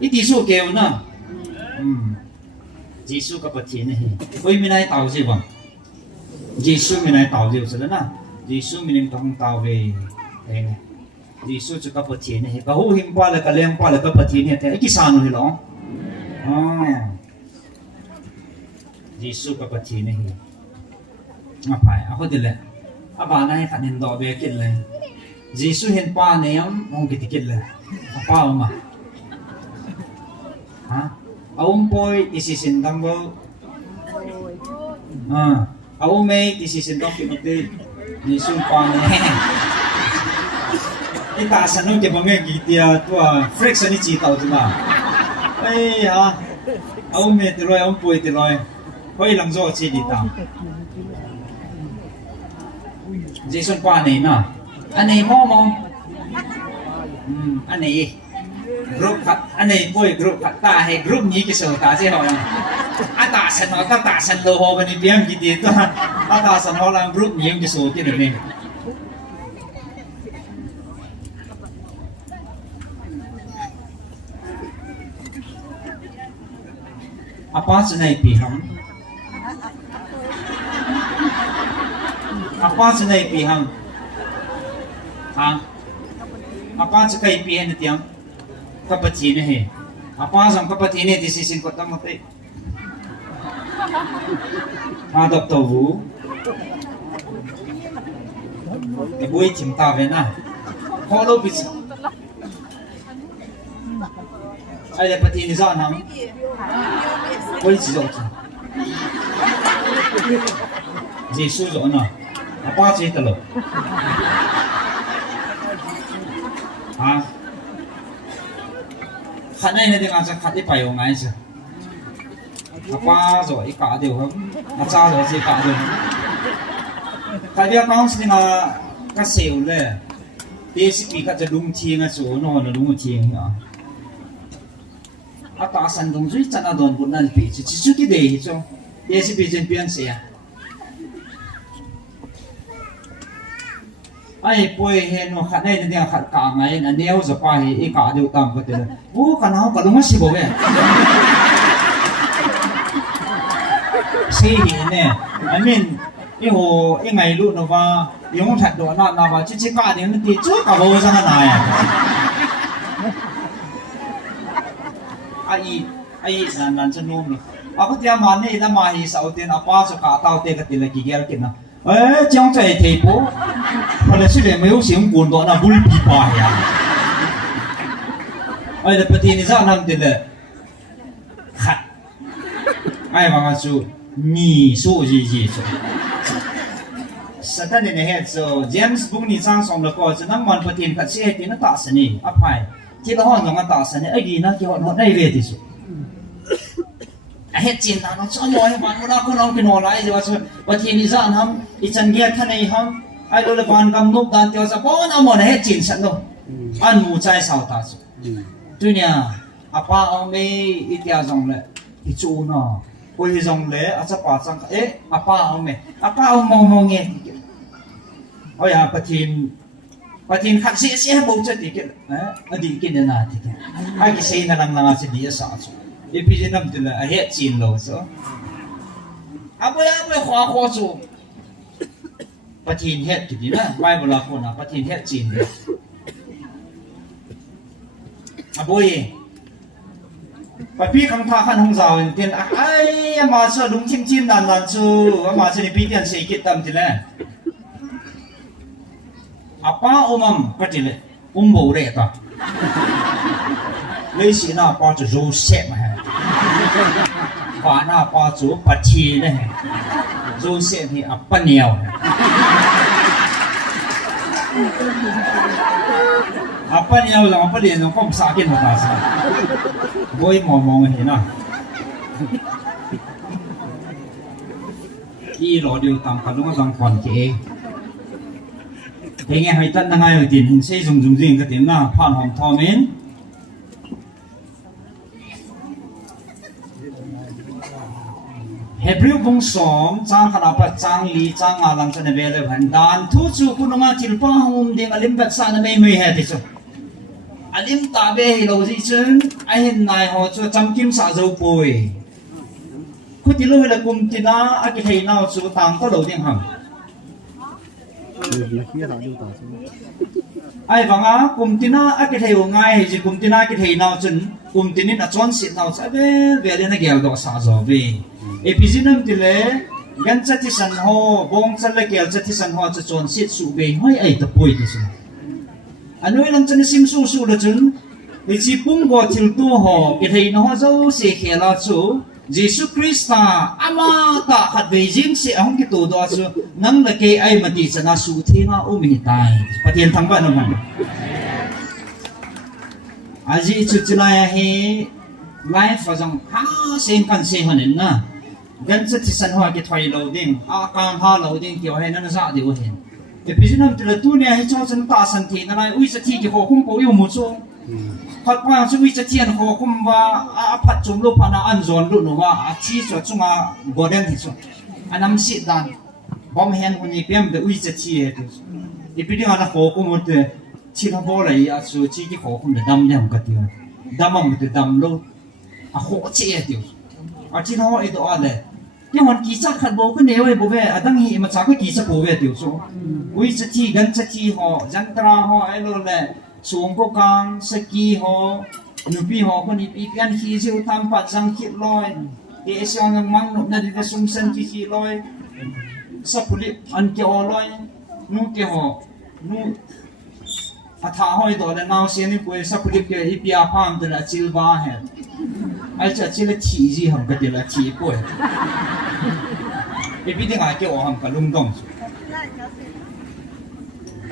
Iti su kêu na. Jesus ka patin he. Oi mi nai tao ji bang. Jesus mình này tạo điều gì đó Jesus mình không tạo về Jesus cho các bậc thầy này các hữu hình qua là các lem qua là các bậc thầy này thế cái sao nữa đó Jesus các bậc thầy này mà phải có điều là bạn này khả năng đó về cái là Jesus hiện qua này không cái là qua mà ông boy isisin tambo ông mấy thì xin đọc cái vấn đề như xung quanh này cái ta sản xuất cái bằng cái gì thì tua friction đi chỉ tàu chứ mà ấy ông mấy thì rồi ông bùi thì rồi hơi làm rõ chỉ đi tàu gì xung quanh này nè anh này mò anh này group anh này bùi group ta hay group nhí cái số ta chứ họ ta sản nó ta sản lô hồ bên biếng gì thì ta sản nó làm group nhiều cái số cái này apa senai piham apa sekai pihan tiang kapati ne apa sang kapati ne decision ko tamote adop tovu bui cinta vena follow bis ai là pati ni zon ham bui chỉ zon Jesus zon na apa chỉ talo khát này là tiếng Anh sẽ khát đi phải không anh chứ apa rồi cả đều không cha rồi gì cả đều tại vì con sinh là cái sẹo này để sĩ bị cái đúng thiên cái chỗ nó là đúng thiên ta sản đồng duy chân là đòn bún ăn bị chỉ chút cái đề cho để sĩ bị chân biến sẹo ai bôi hen nó khát này thì khát cả ngày anh đeo giờ phải cái cả đều tầm cái đấy bố cái nào cả đúng hết bố vậy xí hiện nè I mean cái hồ cái ngày lúc nó vào dùng thật đồ nó vào chỉ cả đến nó thì trước cả bố sang này ai nan chân nôm này có tiêm mà này là mà hi sau tiên apa cho cả tao tiên cái tiền là kỳ ghê cái nào trong chạy thì bố mà là suy mấy ông xiêm cuốn đó là bul bị bài à ai là bati ni ra nam tiền là khát ai mà ngã chú nhị số gì số Satan này hết rồi James Bond ni sang xong là có cho năm món bati khát xe thì nó tạ sân đi áp phải thì nó họ nó tạ sân ấy gì nó kêu họ đây về thì số hết chuyện nào nó cho mọi bạn nó không cái nó lại rồi và thì như vậy ham ít chân kia thân này ham ai đó là quan cầm nút đàn tiêu ra bao nhiêu món hết chuyện sẵn rồi an mu chai sao ta chu tu nya apa ang me itia jong le i chu na oi jong le a cha pa chang apa ang me apa ang mo nge oi ya patin khat si bo cha ti ke adi kin na ti ke ai ki sei na lang na si dia sa chu e pi jinam ti la a he chin lo so apoy khwa chu patin het ti na mai bo la ko na patin het chin le apoy papi khang tha khan hong zaw tin ai ma cha lung chim chim nan nan chu ma cha ni pi tian sei kit tam ti la apa omam katile bo re ta lấy xí na pa chu zo se ma ha pa na pa chu pa thi ne zo se thì apa niao apa niao là apa liền nó không sa kiến mà ta sa boy mong he na đi lo điều tam ka lung sang kon ke thế nghe hay tân đang ngay ở tiền hình xây dùng riêng cái tiếng nào phan hòm thò mến Hebrew bung som trang khana pa trang li trang alang sa nabele han dan thu chu kununga tilpa hum ding alim bat sa na may he ti chu alim ta be hi lo ji chun a hin nai ho chu cham kim sa zo poi khu ti lo la kum ti na a ki thei na chu tang ko lo ding ham ai vanga kum ti na a ki thei ngai ji kum ti na ki thei na chun kum ti ni na chon sit na cha ve le na gel do sa zo ve epizinam tile gan chati san ho bong chala kel chati san ho cha chon sit su be hoi ai ta poi ti su anoi lang chan sim su la chun ni chi pung bo thil tu ho ki thei no zo se khela chu Jesus Christa ama ta khat be jing se hong ki tu do chu nang la ke ai ma ti chana su the nga o mi tai patien thang ba no man aji chu chila ya he life fa jang ha sen kan se hanen na gan chati san ho ki thoi lo ding a kan ha lo ding ki he na sa de wo hen e pisinam tla tu ne he cho chan ta san thi na lai ui sa thi ki ho kum po yu mu chu phat pa chu ui sa thian ho kum wa a phat chum lo pa na an zon lu no wa a chi cho chunga goden hi chu anam si dan bom hen hu ni pem de ui sa thi e tu e piding ana ho kum mo te chi na bo lai a chu chi ki ho kum de dam le ka ti damam de dam lo a ho chi e ti a chi na ho e do a le nhưng mà kỳ sát khát bố cái nếu ấy bố về ở đằng hi mà cháu cái kỳ sát bố về tiểu số, uy sát thi gần sát thi họ dân tra họ ấy luôn là xuống cố gắng ski họ nụ pi họ con đi pi pian khi siêu tham phát răng kịp loi, để sang ngang mang nụ này để sung sen khi loi, sắp phụ ăn kẹo loi, nụ kẹo họ nụ thả hỏi đó là nào xem đi quay sắp phụ cái hi pia phang từ là chill ba hết. ai cha chỉ là chỉ gì hầm cái là chỉ bồi, cái biết ngay cái hầm cái lung đông,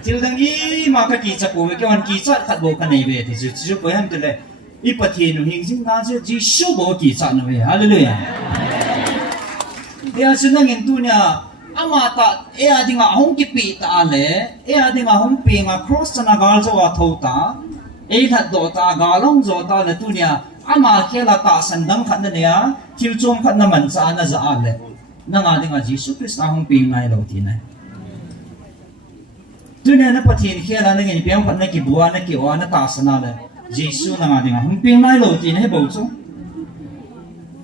chỉ là nghĩ mà cái kỳ chất bồi cái hoàn kỳ chất khát bồi cái này về thì chỉ bồi hầm cái là ít bát thiên nó hình dung na chỉ số bồi kỳ chất nó về, hallelujah. Bây giờ chúng ta tu nha, amata adi nga hong kipi ta le, adi nga hong pi nga cross na gal zo thâu ta, that do ta galong zo ta le tu nha. Ama kela ta sandang khat na niya thil chom khat na man sa na za ale nanga dinga Jesus Christ ahong ping nai lo ti na tunya na pathin kela na ngi piang khat na ki bua na ki wa na ta sana le Jesus nanga dinga hong ping nai lo ti na he bo chu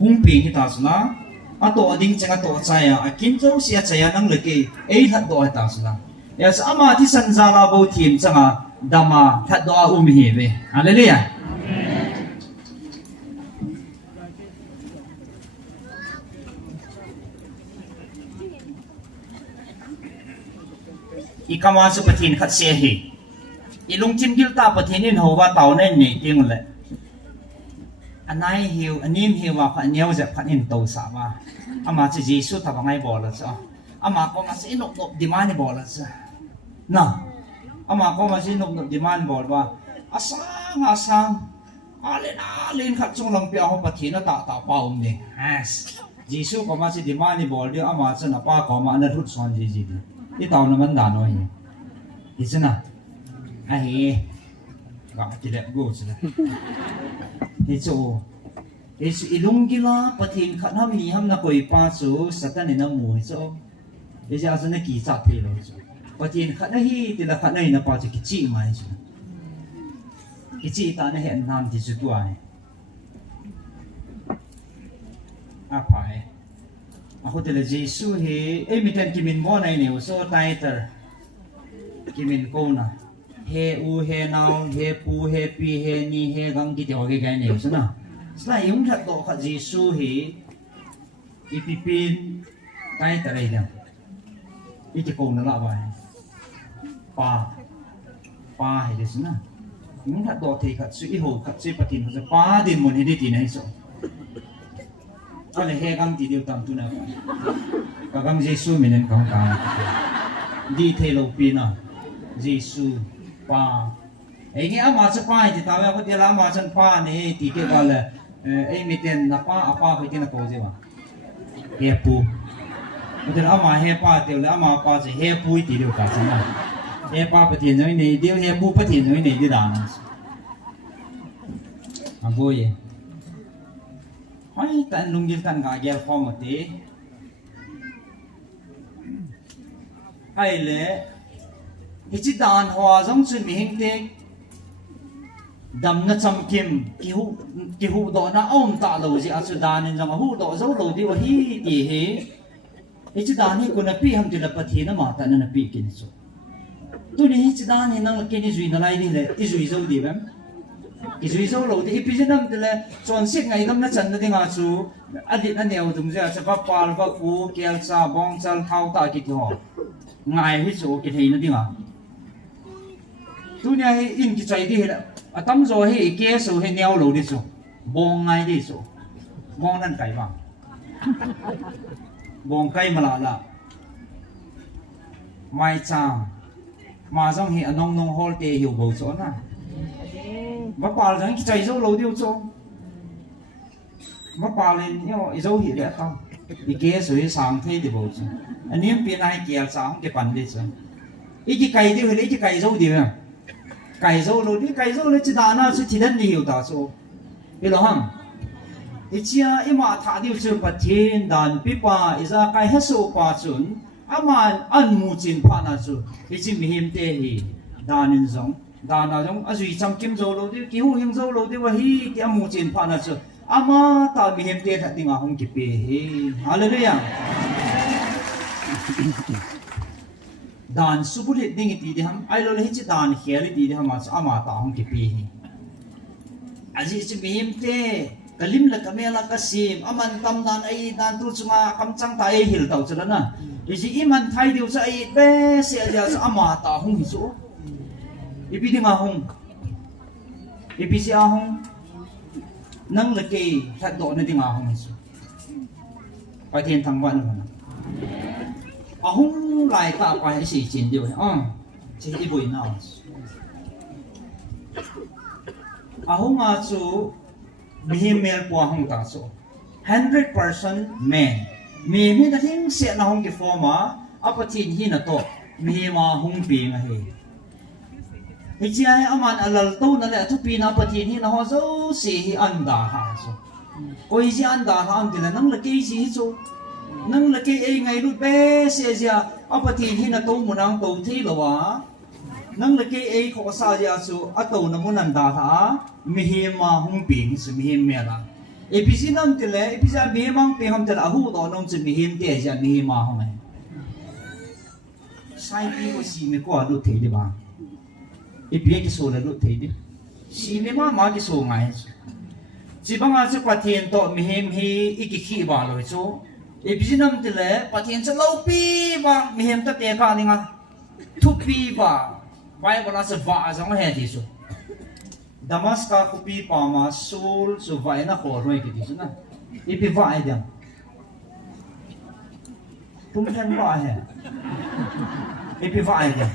hong ping ki ta sana ato ading changa to chaya akin zo sia chaya nang le ki that do ta sana ya sa ama ti san za la bo thim changa dama that do he ve hallelujah. Ikama su pathin khat se hi ilung chim gil ta pathin in howa taw nei nei ting le anai hiu anim hiu wa kha neu ja khat in to sa wa ama chi Jesus ta bangai bol la sa ama ko ma se nok nok dimani bol la sa na ama ko ma se nok nok diman bol wa asang alen khat chung lang pia ho pathin ta ta paum ni as Jesus ko ma se dimani bol dia ama cha na pa ko ma na thut son ji ji cái tàu nó vẫn đàn rồi, thì thế nào, ai cả chỉ đẹp go chứ hết chỗ hết ilung gila pathin khát ham ni ham na koi pa chu satan ni na mu hết chỗ bây giờ anh kỳ sát thế rồi pathin khát na hi thì là khát na na pa chu kichi mai chứ kichi ta na hiện nam thì chu tuai à phải ako tila Jesu he emiten kimin mo na ini so tighter kimin ko na he u he now he pu he pi he ni he gang kiti hoge gai ne so na sla yung that to ka Jesu he ipipin tighter ai lang iti ko na la ba pa he des na yung that to the ka su I ho ka su patin so pa din mo ni di na so anh hệ găng thì điều tạm tu nào cả găng Giêsu mình nên không cả đi theo lâu pin à Giêsu pa ấy nghe mà sẽ pa thì tao có thể làm mà chân pa này thì cái gọi là ấy mình tên là pa phải tên là có gì mà hệ pu có thể làm mà hệ pa thì làm mà pa thì hệ pu thì điều cả chứ mà hệ pa phải tiền rồi này điều hệ pu phải tiền rồi này đi đàn à vui hay tại nung dịch tan gà gel phong một tí hay lẽ thì chỉ đàn hòa giống chuyện bị hình thế đầm nó chăm kim ki hu đó nó ôm tạ lâu gì à sự đàn nên rằng hu đó dấu lâu đi và hi thì hi thì chỉ đàn hi cũng là pi ham thì là bát hi nó mà ta nó là pi kinh số tôi này chỉ đàn hi năng là kinh duy nó lại đi lệ cái duy dấu đi vậy cái duy dấu lâu thì pi năm thì là chọn xét ngày năm nó chân nó đi ngã chú anh nó nêu đúng chưa sẽ bắt pal bắt cú kéo sa bong sa thao ta cái họ ngày hết số cái thầy nó đi ngã tôi này in cái trái đi là tắm rồi hay kia số hay neo lâu đi số bong ngày đi số bongนั่นไก่บ้างbongไก่มาละไม่จางมาจังเห็นน้องฮอลเตย์หิวบ่ซ้อนนะmà bà rằng cái trái dâu lâu tiêu cho mà bà lên nhau dâu hiện đẹp không thì kia sưởi sáng thế thì bộ chứ anh em bên này kia sáng cái bàn đi chứ ít cái cây tiêu lấy cái cây dâu đi à cây dâu lâu đi cây dâu lấy chỉ đàn nào chứ thì đến nhiều ta số biết không hả thì chia em mà thà tiêu chứ bắt thiên đàn pipa isa cây hết số pa chun ama ăn mu chín pa na chứ thì chỉ mình tê hi đàn nên giống đàn nào giống duy trăm kim dâu lâu đi kiu hình dâu lâu đi và hi cái mu chín pa na chứ ama ta mình tê thật tiếng Hồng kịp hi hallelujah đàn super hit đinh tí đi ham ai lo lấy chỉ đàn khé đi đi ham mà ama ta Hồng kịp hi aji chỉ mình tê kalim la kamela kasim aman tam dan ai dan tu chunga kam chang ta ai hil tau chulana isi iman thai diu sa ai be se ja sa ama ta hung hi so ipi dinga hung ipi si ahung nang la ke that do na dinga hung so pa thiên thang wan na ahung lai ta pa hai si chin diu chi i bui na ahung a chu male po hong ta so 100% men mi na thing se na hong ki forma apatin hi na to mi ma hong pi nga he hi chia aman alal to na le thu pi na patin hi na ho zo si hi anda ha so koi si anda ha am ti la nang la ke si hi so nang la ke ai ngai lu be se ja apatin hi na to munang to thi lo wa nang la ke ai kho sa ja su ato na munan da ha mi hi ma hung ping su mi hi me la episi nam te le episa mi mang pe ham te la hu do nong su mi hi te ja mi hi ma hong ai sai pi ko si me ko lu the de ba epi ki so la lu the de si me ma ki so ngai chi bang a su patien to mi hi iki khi ba lo so episi nam te le patien cha lo pi ba mi hi ta te ka ni nga thu pi ba Bible na sa va azang he ti so Damaska kupi pa ma sul su vai na ko roi ki ti so na ipi va ai dam tum than va he ipi va ai dam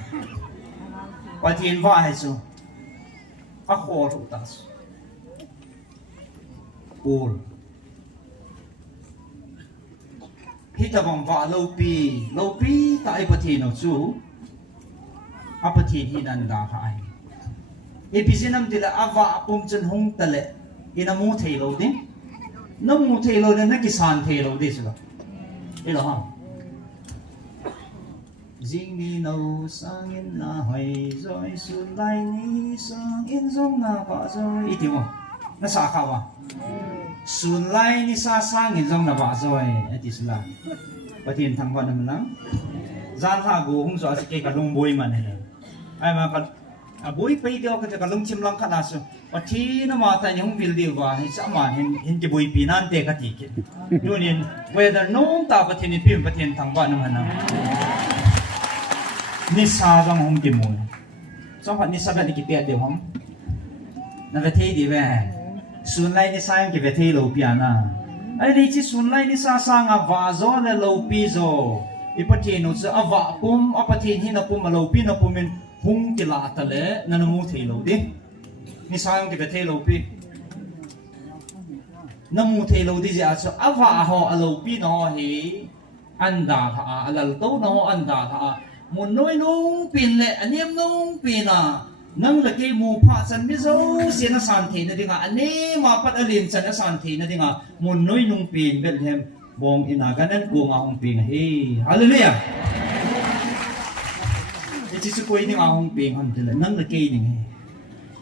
pa tin va he so a ko ru tas ul hita bang va lo pi ta ai pa ti no chu apatin hi dan da hai episinam tila ava apum chen hung tale inamu thelo de namu thelo de na kisan thelo de sila ilo ha Jingni no sangin na hoy joy sun lai ni sang in zong na pa joy iti mo na sa ka wa sun lai ni sa sang in zong na ba joy ati sila patin thang ba naman lang zan ha go hung so asi ke ka long boy man he ai ma ka boy pe dio ka ka long chim lang ka na so pati na ma ta nyong bil dio wa hi sa man hin ke boy pinan te ka ti ke dunin whether no ta patin ni pim patin thang ba naman na ni sa jong hong ki mo song phat ni sa ba ni ki pe de hom na ve thei di ve sun lai ni sa ki ve thei lo pia na ai ni chi sun lai ni sa sa nga va zo le lo pi zo i pathin no sa ava pum a pathin hi na pum lo pi na pumin hung ki la ta le na no mu thei lo di ni sa ki ve thei lo pi na mu thei lo di ja so ava ho a lo pi no hi an da tha a lal to no an da tha một nỗi nung pin lệ anh em nung pin à nâng là cái mù phá sân biết dấu xin nó sàn thì nó đi ngà anh em mà bắt ở liền sân nó sàn thì nó đi ngà một nỗi nung pin biết thêm bông in à cái nên cuồng à hông pin hey hallelujah cái chỉ số quay đi ngà hông pin hông thì là nâng là cái này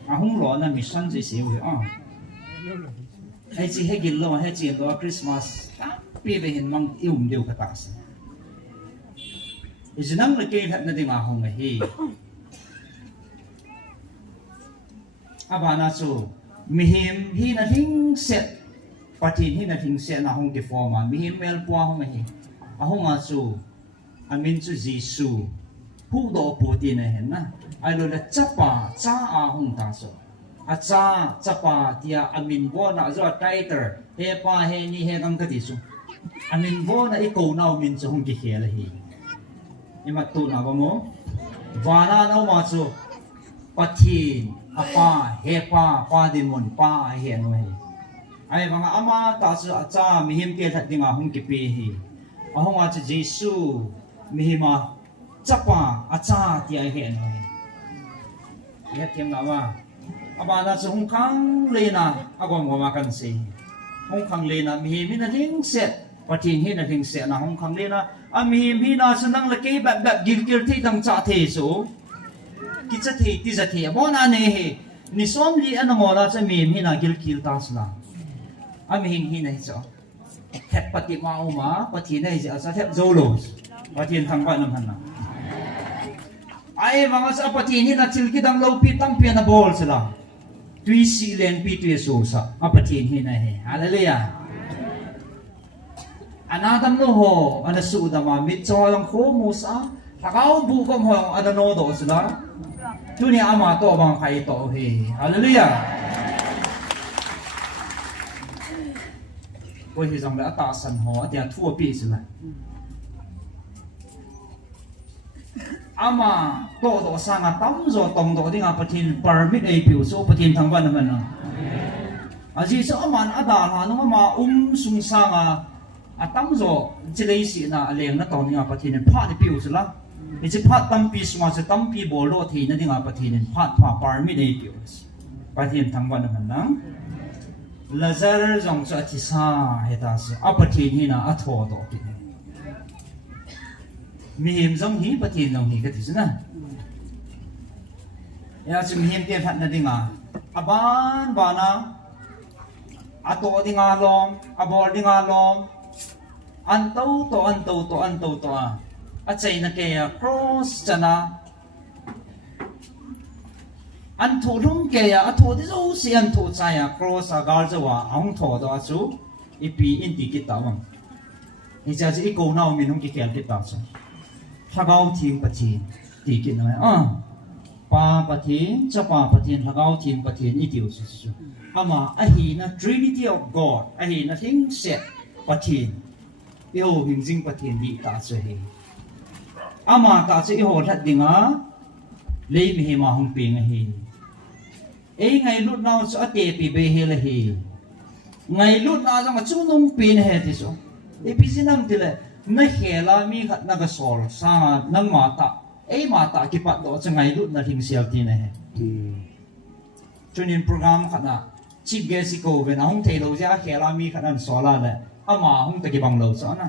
à hông lo là mình sân gì xíu à hay chỉ hay gìn lo hay chỉ lo Christmas pi về hình mong yêu điều cả ta Isinang lagi hat na dimahong ngahi. Abana so mihim hi na ting set patin hi na ting set na hong ke forma mihim mel pua hong ngahi. Ahong aso amin su Jesu pu do pu ti na hen na. Ai lo la chapa cha a hong ta so. A cha chapa tia amin bo na zo tighter he pa he ni he kang ka ti so. Amin bo na ikaw na min so hong ki he la hi. Ima tu na ba mo vana na ma chu pathin apa hepa pa dimon pa he no he ai banga ama ta chu acha mihim ke that dinga hung ki pi hi ahonga chu Jesu mihima chapa acha ti ai he no he ya kem na wa aba na chu hung khang le na agom go ma kan se hung khang le na mihim na ding set pathin hi na ding set na hung khang le na amim hi na sunang laki bab gil thi dang cha the so ki cha thi ti za thi mo na ne he ni som li an mo la cha mim hi na gil ta sla amim hi na so thep pati ma u ma pati nei ja sa thep zo lo pati thang ba nam han na ai wanga sa pati ni na chil ki dang lo pi tam pi na bol sla tui si len pi tu so sa apati hi na he hallelujah anadam no ho anasu dama mit cholang kho musa takau bu kom ho adano do sila tuni ama to bang khai to he hallelujah oi hi jong la ta san ho atia thua pi sila ama to do sanga tam zo tong do dinga pathin permit ei piu so pathin thang ban man na aji so aman ada la no ma sung sanga atam zo chilei si na leng na tawni nga pathin pha ni piu sula ni chi pha tam pi sma se tam pi bolo thi na dinga pathin pha parmi nei piu pathin thangwan man na lazar jong cha thi sa heta se apathin hi na atho do ti mi him jong hi pathin nong hi ka thi na ya chi mi him te phat na dinga aban bana ato dinga lom abor dinga lom an tâu to a chei na ke cross chana an thu lum ke ya a thu di zo si an thu cha ya cross a gar zawa ang tho do a chu ipi in ti ki tawang ni cha ji ko naw min hung ki kel ki ta chu thagau thim pachi ti ki na pa pathin cha pa pathin thagau thim pathin i tiu chu ama a hi na trinity of god a hi na thing set pathin iho hingjing pathin di ta che he ama ta che iho that dinga le mi he ma hung ping he e ngai lut naw so ate pi be he le he ngai lut na jang chu nung pin he ti so e pi sinam ti le na he la mi khat na ga sol sa nang ma ta e ma ta ki pat do che ngai lut na thing sial ti ne he chunin program khana chief guest ko ve na hong thei lo ja khela mi khana sola le ama hong ta ki bang lo so na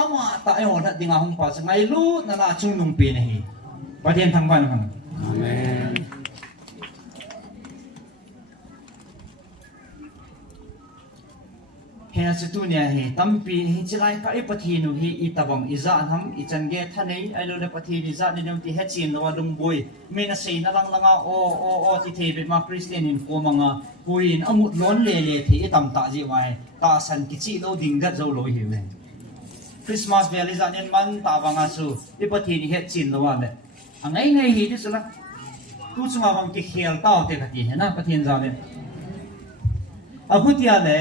ama ta ai ho na dinga hong pa ngai lu na na chung nung pe nei pathian thang ban khang amen he se tu nia he tampi hi chilai ka ipathi nu hi itabang iza ham ichange thanei ailo le pathi iza ni nem ti he chin lo lung boy me na sei na lang langa o ti thei be ma christian in ko manga puin amut lon le le thi itam ta ji wai ta san ki chi lo ding ga zo lo hi we christmas bel iza nen man ta wanga su ipathi ni he chin lo wa le angai ngai hi ti sula tu chunga wang ki khel taw te khati he na pathin za le abutia le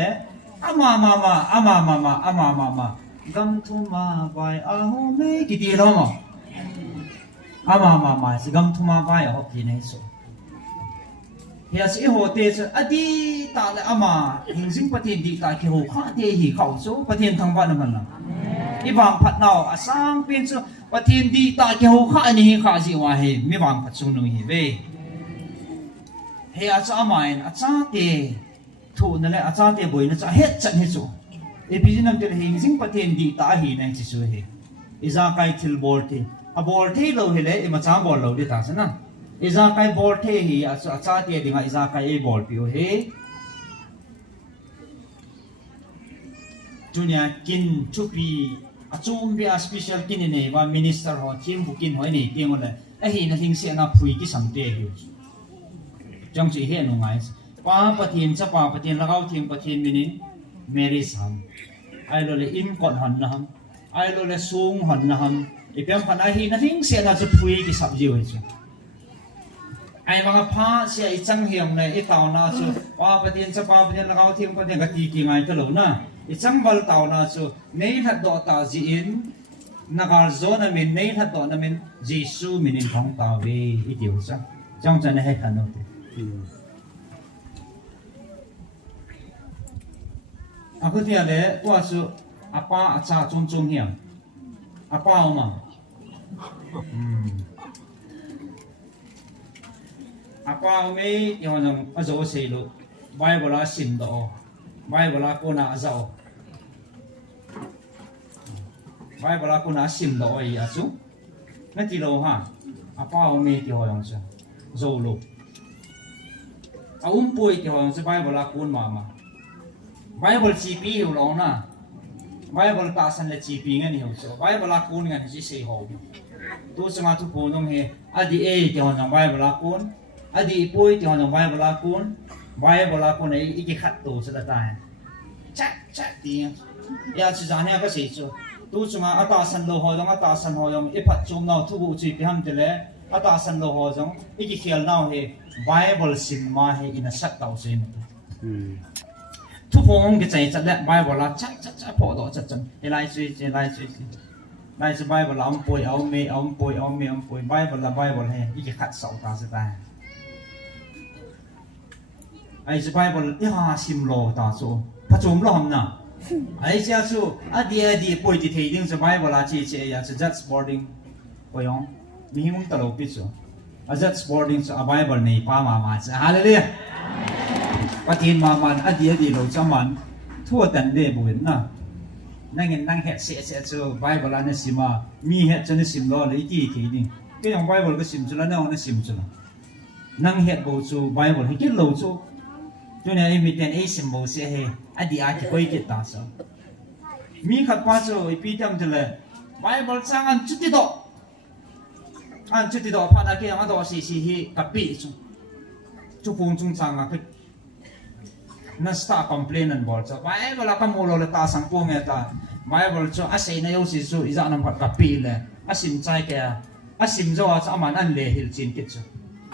ama gam thu ma vai a ho me ki ti lo mo ama si gam thu ma vai ho ki nei so ya si ho te so adi ta le ama hing sing patin di ta ki ho kha te hi khau so patin thang ba na man la i wang phat nau asang pin so patin di ta ki ho kha ni hi kha ji wa he mi wang phat su nu hi ve he a cha main a cha te thu na le acha te boi na cha het chan he chu e bijinam te hing sing pathen di ta hi na chi su he iza kai thil bol te a bol the lo he le e ma cha bol lo de ta sa na iza kai bol the hi acha te dinga iza kai e bol pi he dunia kin chupi achum bi a special kin ne wa minister ho team bukin hoi ni tiang le a hi na hing se na phui ki sam te hi jang chi he no ngai pa pathin cha pa pathin lagau thing pathin minin mary sam ai lo le in kon han na ham ai lo le sung han na ham ipem pana hi na hing se na chu phui ki sab ji hoi chu ai mga pha se i chang hiam ne i taw na chu pa pathin cha pa pathin lagau thing pathin ka ti ki ngai to lo na i chang bal taw na chu nei that do ta ji in nagar zona min nei that do na min jisu minin thong ta ve i tiu cha chang chan he khan no aku tiada le tua su apa acha chung chung hiam apa oma apa me yo nang azo sei lo bible a sim do bible a ko na azao bible a ko na sim do ai asu na ti lo ha apa me ti ho yang sa zo lo a poi ti ho yang sa bible a kun ma Bible chi pi hiểu lo na Bible ta san le chi pi ngan hiểu so Bible la kun ngan chi sei ho tu sanga tu po nong he adi e ti hon nang Bible la kun adi poi ti hon nang Bible la kun ai iki khat tu sa ta cha ti ya chi jan ya ka sei so tu sanga ata san lo ho dong ata san ho yong e phat chum nau thu bu chi pi ham te le ata san lo ho jong iki khel nau he Bible sim ma he ina sat tau se thu phong cái chạy chặt lẹ Bible là chắc phổ độ chặt chặt lại suy Bible là ông bồi Bible là Bible hay cái khát sầu ta sẽ ta ai cái Bible cái ha sim lo ta số phát chôm lo hầm na ai cha số đi bồi thì thấy tiếng cái Bible là chỉ ya cái just boarding bồi ông mình không tao biết số just boarding số Bible này pa mà hallelujah pathin ma man adi lo chaman thua tan de buin na nang het se chu bible an sima mi het chan sim lo le ti thi ni ke yang bible ka sim chula na on sim chula nang het bo chu bible he ke lo chu tu ne mi ten e sim bo se he adi a ki koi ke ta sa mi khat pa chu i pi tam chule bible chang an chuti do pa na ke ang do si hi ka pi chu pung chung chang a na sta complain an bol so Bible la kamulo le ta sang pu nge ta Bible cho asai na yo si su iza nam phat ka pi le asim chai ke asim zo cha man an le hil chin kit chu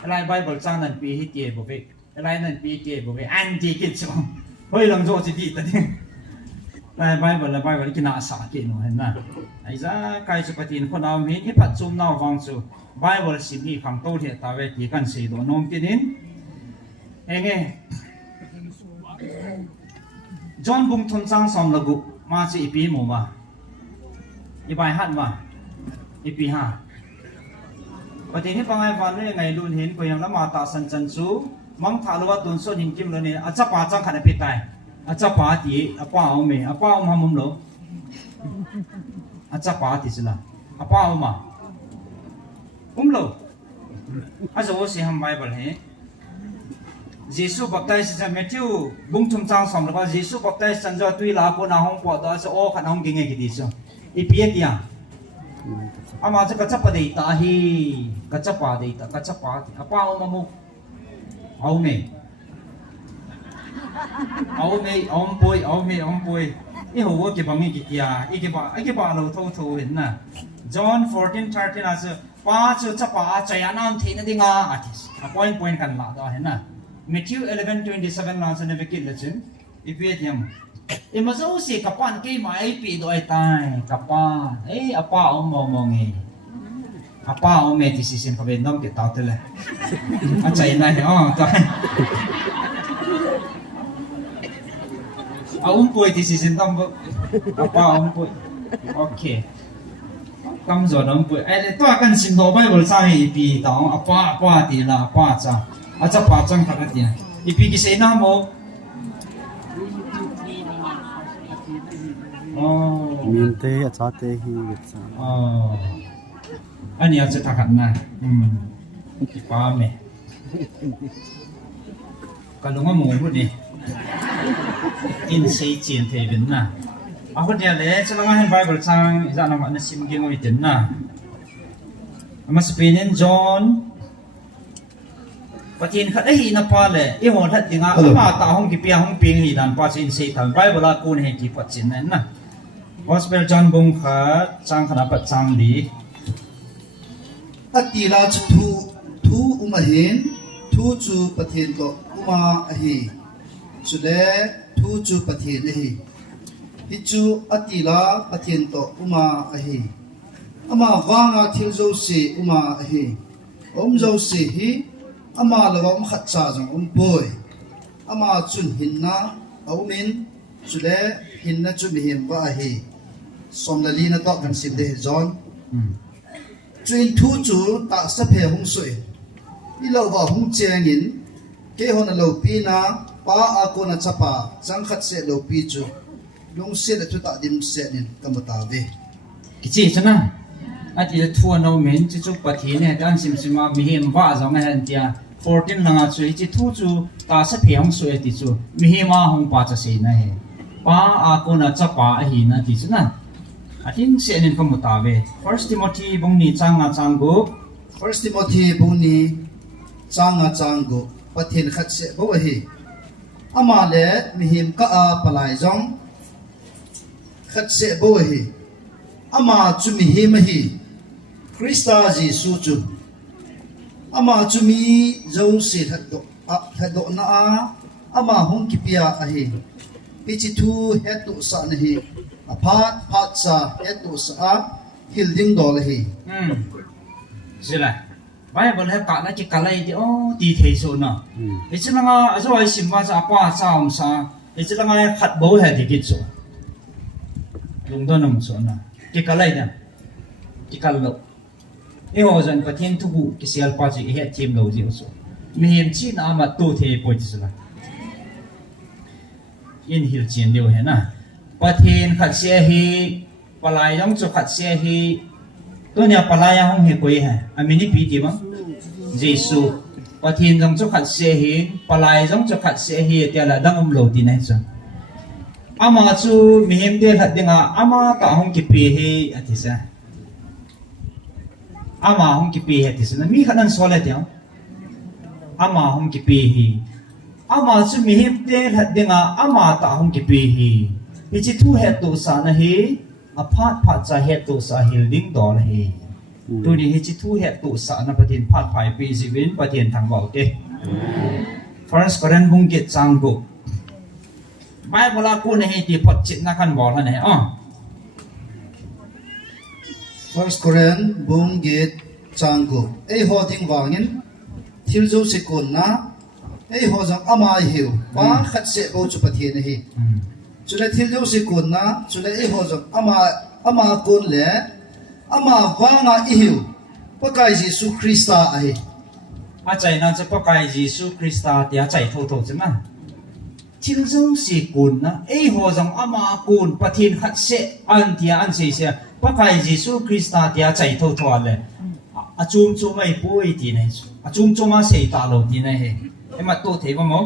lai Bible chang nan pi hi tie bo ve lai nan pi tie bo ve an ti kit chu hoi lang zo chi ti ta ding lai Bible ki na sa ke no hen na ai za kai chu patin kho naw mi hi phat chum naw wang chu Bible sim ni kham to the ta ve ti kan sei do nom tin in enge John bung thon chang som lagu ma chi ipi mu ma ibai hat ma ipi ha patin hi pangai van le ngai lun hin ko yang lama ta san chan chu mang thả lúa tuần xuân hình kim rồi nè à chấp bà trăng khăn bị tai à chấp bà thì à bà ông mày à bà ông ham lo à chấp bà thì là à bà ông mà lo à rồi sẽ ham Bible hè Jesus baptize sa Matthew bung thum chang som la Jesus baptize san jo tui la ko na hong po da so o khan hong ginge ki di so ipie tia ama cha ka chapa dei ta hi ka chapa dei ta ka chapa ti apa o mamu au me om poi i ho wo ki bangi ki tia i ke ba lo tho tho hin na John 14:13 as pa chu chapa cha nan the na dinga atis a point kan la da hin na Matthew 11:27 lang sa nabikid lachin ipiyat yam imaso si kapan kay mai pi do ay tay kapan apa om momong apa om ti sisin pa ben dom ti taw tele a chay na tay a poi ti sisin dom apa poi okay kam zo dom poi ai to kan sim do Bible sa pi taw apa ti la apa cha acha pa chang thak atia ipi ki se na mo min te acha te hi cha ani acha thak na ki pa me kalunga mo ru ni in sei chen the bin na a ho dia le chalanga han Bible chang za na ma na sim ge ngoi tin na ama spinen John patin khat hi na pa le i ho that dinga ama ta hong ki pia hong ping hi dan pa chin sei thang Bible la kun he ki pat chin na Gospel John bung kha chang khana pat chang di atila chu thu umahin thu chu pathin to uma ahi chule thu chu pathin hi hi chu atila pathin to uma ahi ama wanga thil zo si uma ahi om zo si hi ama lawam khat cha jong boy ama chun hinna aumin chule hinna chu bihim wa hi somlali na to kan sim de John chuin thu chu ta sa phe hung sui i lo wa hung cheng in ke hon lo pi na pa a ko na chapa chang khat se lo pi chu lung se la tu ta dim se nin kamata ve ki chi chana ati thu no men chi chu pathi ne dan sim sima mi hem wa jong han tia 14 langa chu chi thu chu ta sa phe hung sui ti chu mi hema hung pa cha se na he pa a ko na chapa a hi na ti chana atin se nin kamata ve First Timothy bung ni changa changu First Timothy buni changa changu pathin khat se bo hi ama le mihim ka a palai jong khat se bo hi ama chu mihim hi Krista Jesu chu ama chu mi zo se that do na a ama hong ki pia a hi pichi thu het tu sa na hi aphat sa het tu sa hilding dol hi sila Bible he ka na ki kalai di ti thei so na ichilanga aso ai simba sa apa sa om sa ichilanga khat bo he di ki so lungdon om so na ki kalai na ki kallo e ho jan pathin thu bu ki sial pa ji he team lo ji so mi hem chi na ma tu the po ji sila in hil chen deu he na pathin khat se hi palai jong chu khat se hi tôi nhà palaya hong he koi hai amini pi ti ma Jesu pathin jong chu khat se hi palai jong chu khat se hi tia la dang lo ti nai cha ama chu mi hem de khat dinga ama ta hong ki pi hi atisa ama hong ki pi he tisna mi khanan sole tia ama hong ki pi hi ama chu mi hem de khat dinga ama ta hong ki pi hi chi thu he tu sa na hi apart phat cha he tu sa hilding dol he tu ni hi chi thu he tu sa na patin phat phai pi jiwin patin thang bau te First Korean bung get chang bu Bible la ku ne hi ti phot chit na kan bol ne First Korean bung git changu ei ho ding wangin thil zo se kon na ei ho jang ama hiu pa khat se bo chu pathin hi chule thil jo se kon na chule ei ho jang ama kon le ama wanga i hiu pakai Jesu Krista ai อาใจนั้นจะประกายยิสุคริสต์ที่อาใจโทษใช่ไหมทิลเจ้าสีกุลนะหัวจังอามากุลปะทินขัดเสอันที่อันเสียประกายยิสุคริสต์ที่อาใจโทษเลยอาจุมจุมไม่ป่วยที่ไหนอาจุมจุมมาเสียตาโลที่ไหนมาตัวเทวมั้ง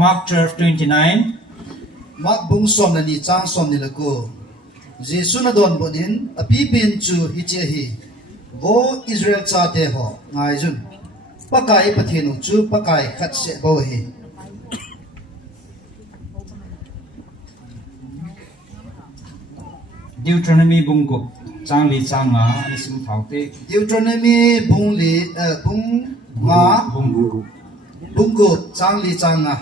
Mark 12:29 มักบุงสมนันนี่จางสมนี่ละกูเยซูนัดอนบดินอภิบินจูฮิเจฮีโวอิสราเอลชาเตหอไงจุนปะกายปะเทนุจูปะกายขัดเสบฮี Deuteronomy บุงกุจางลีจางงาอันนี้สิมเท่าเต Deuteronomy บุงลีบุงงา บุงกุ บุงกุจางลีจางงา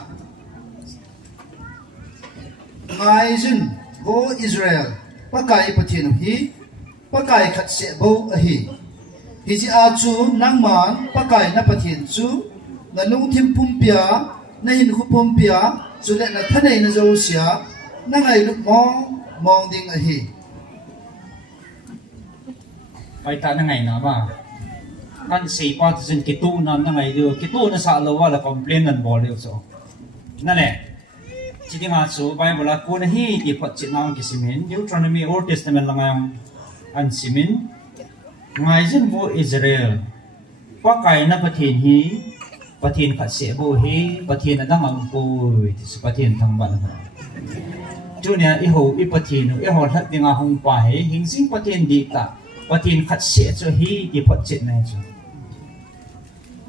ไงจุนโวอิสราเอลปะกายปะเทนุฮีปะกายขัดเสบฮีฮิจิอาจูนังมันปะกายนับปะเทนจูนันลุงทิมพุ่มเปียนัหินคุพุ่มเปียจุเลนัทนายนโจเสียนังไงลุกมองดิ่งฮี ไปตาหนังไงนะบ้ากันสี่ปาติสินกิตูนั่นหนังไงเดียวกิตูนั่นสาลว่าละคอมเพลนนั่นบอลเดียวsoนั่นแหละที่ที่งาสูไปเวลาคนฮีที่พัดจิตน้ำกิสิมินยูทรอนมีโอเทสต์มันละไงอันสิมินไงจึงโบอิสราเอลว่าไก่นับประเทศฮีประเทศขัดเสียโบฮีประเทศนั่งอังกูที่สุประเทศทางบ้านจุเนี่ยอีประเทศอีหัวทัดยังอาหงไปหิงสิงประเทศดีตาประเทศขัดเสียจูฮีที่พัดจิตนั่นจู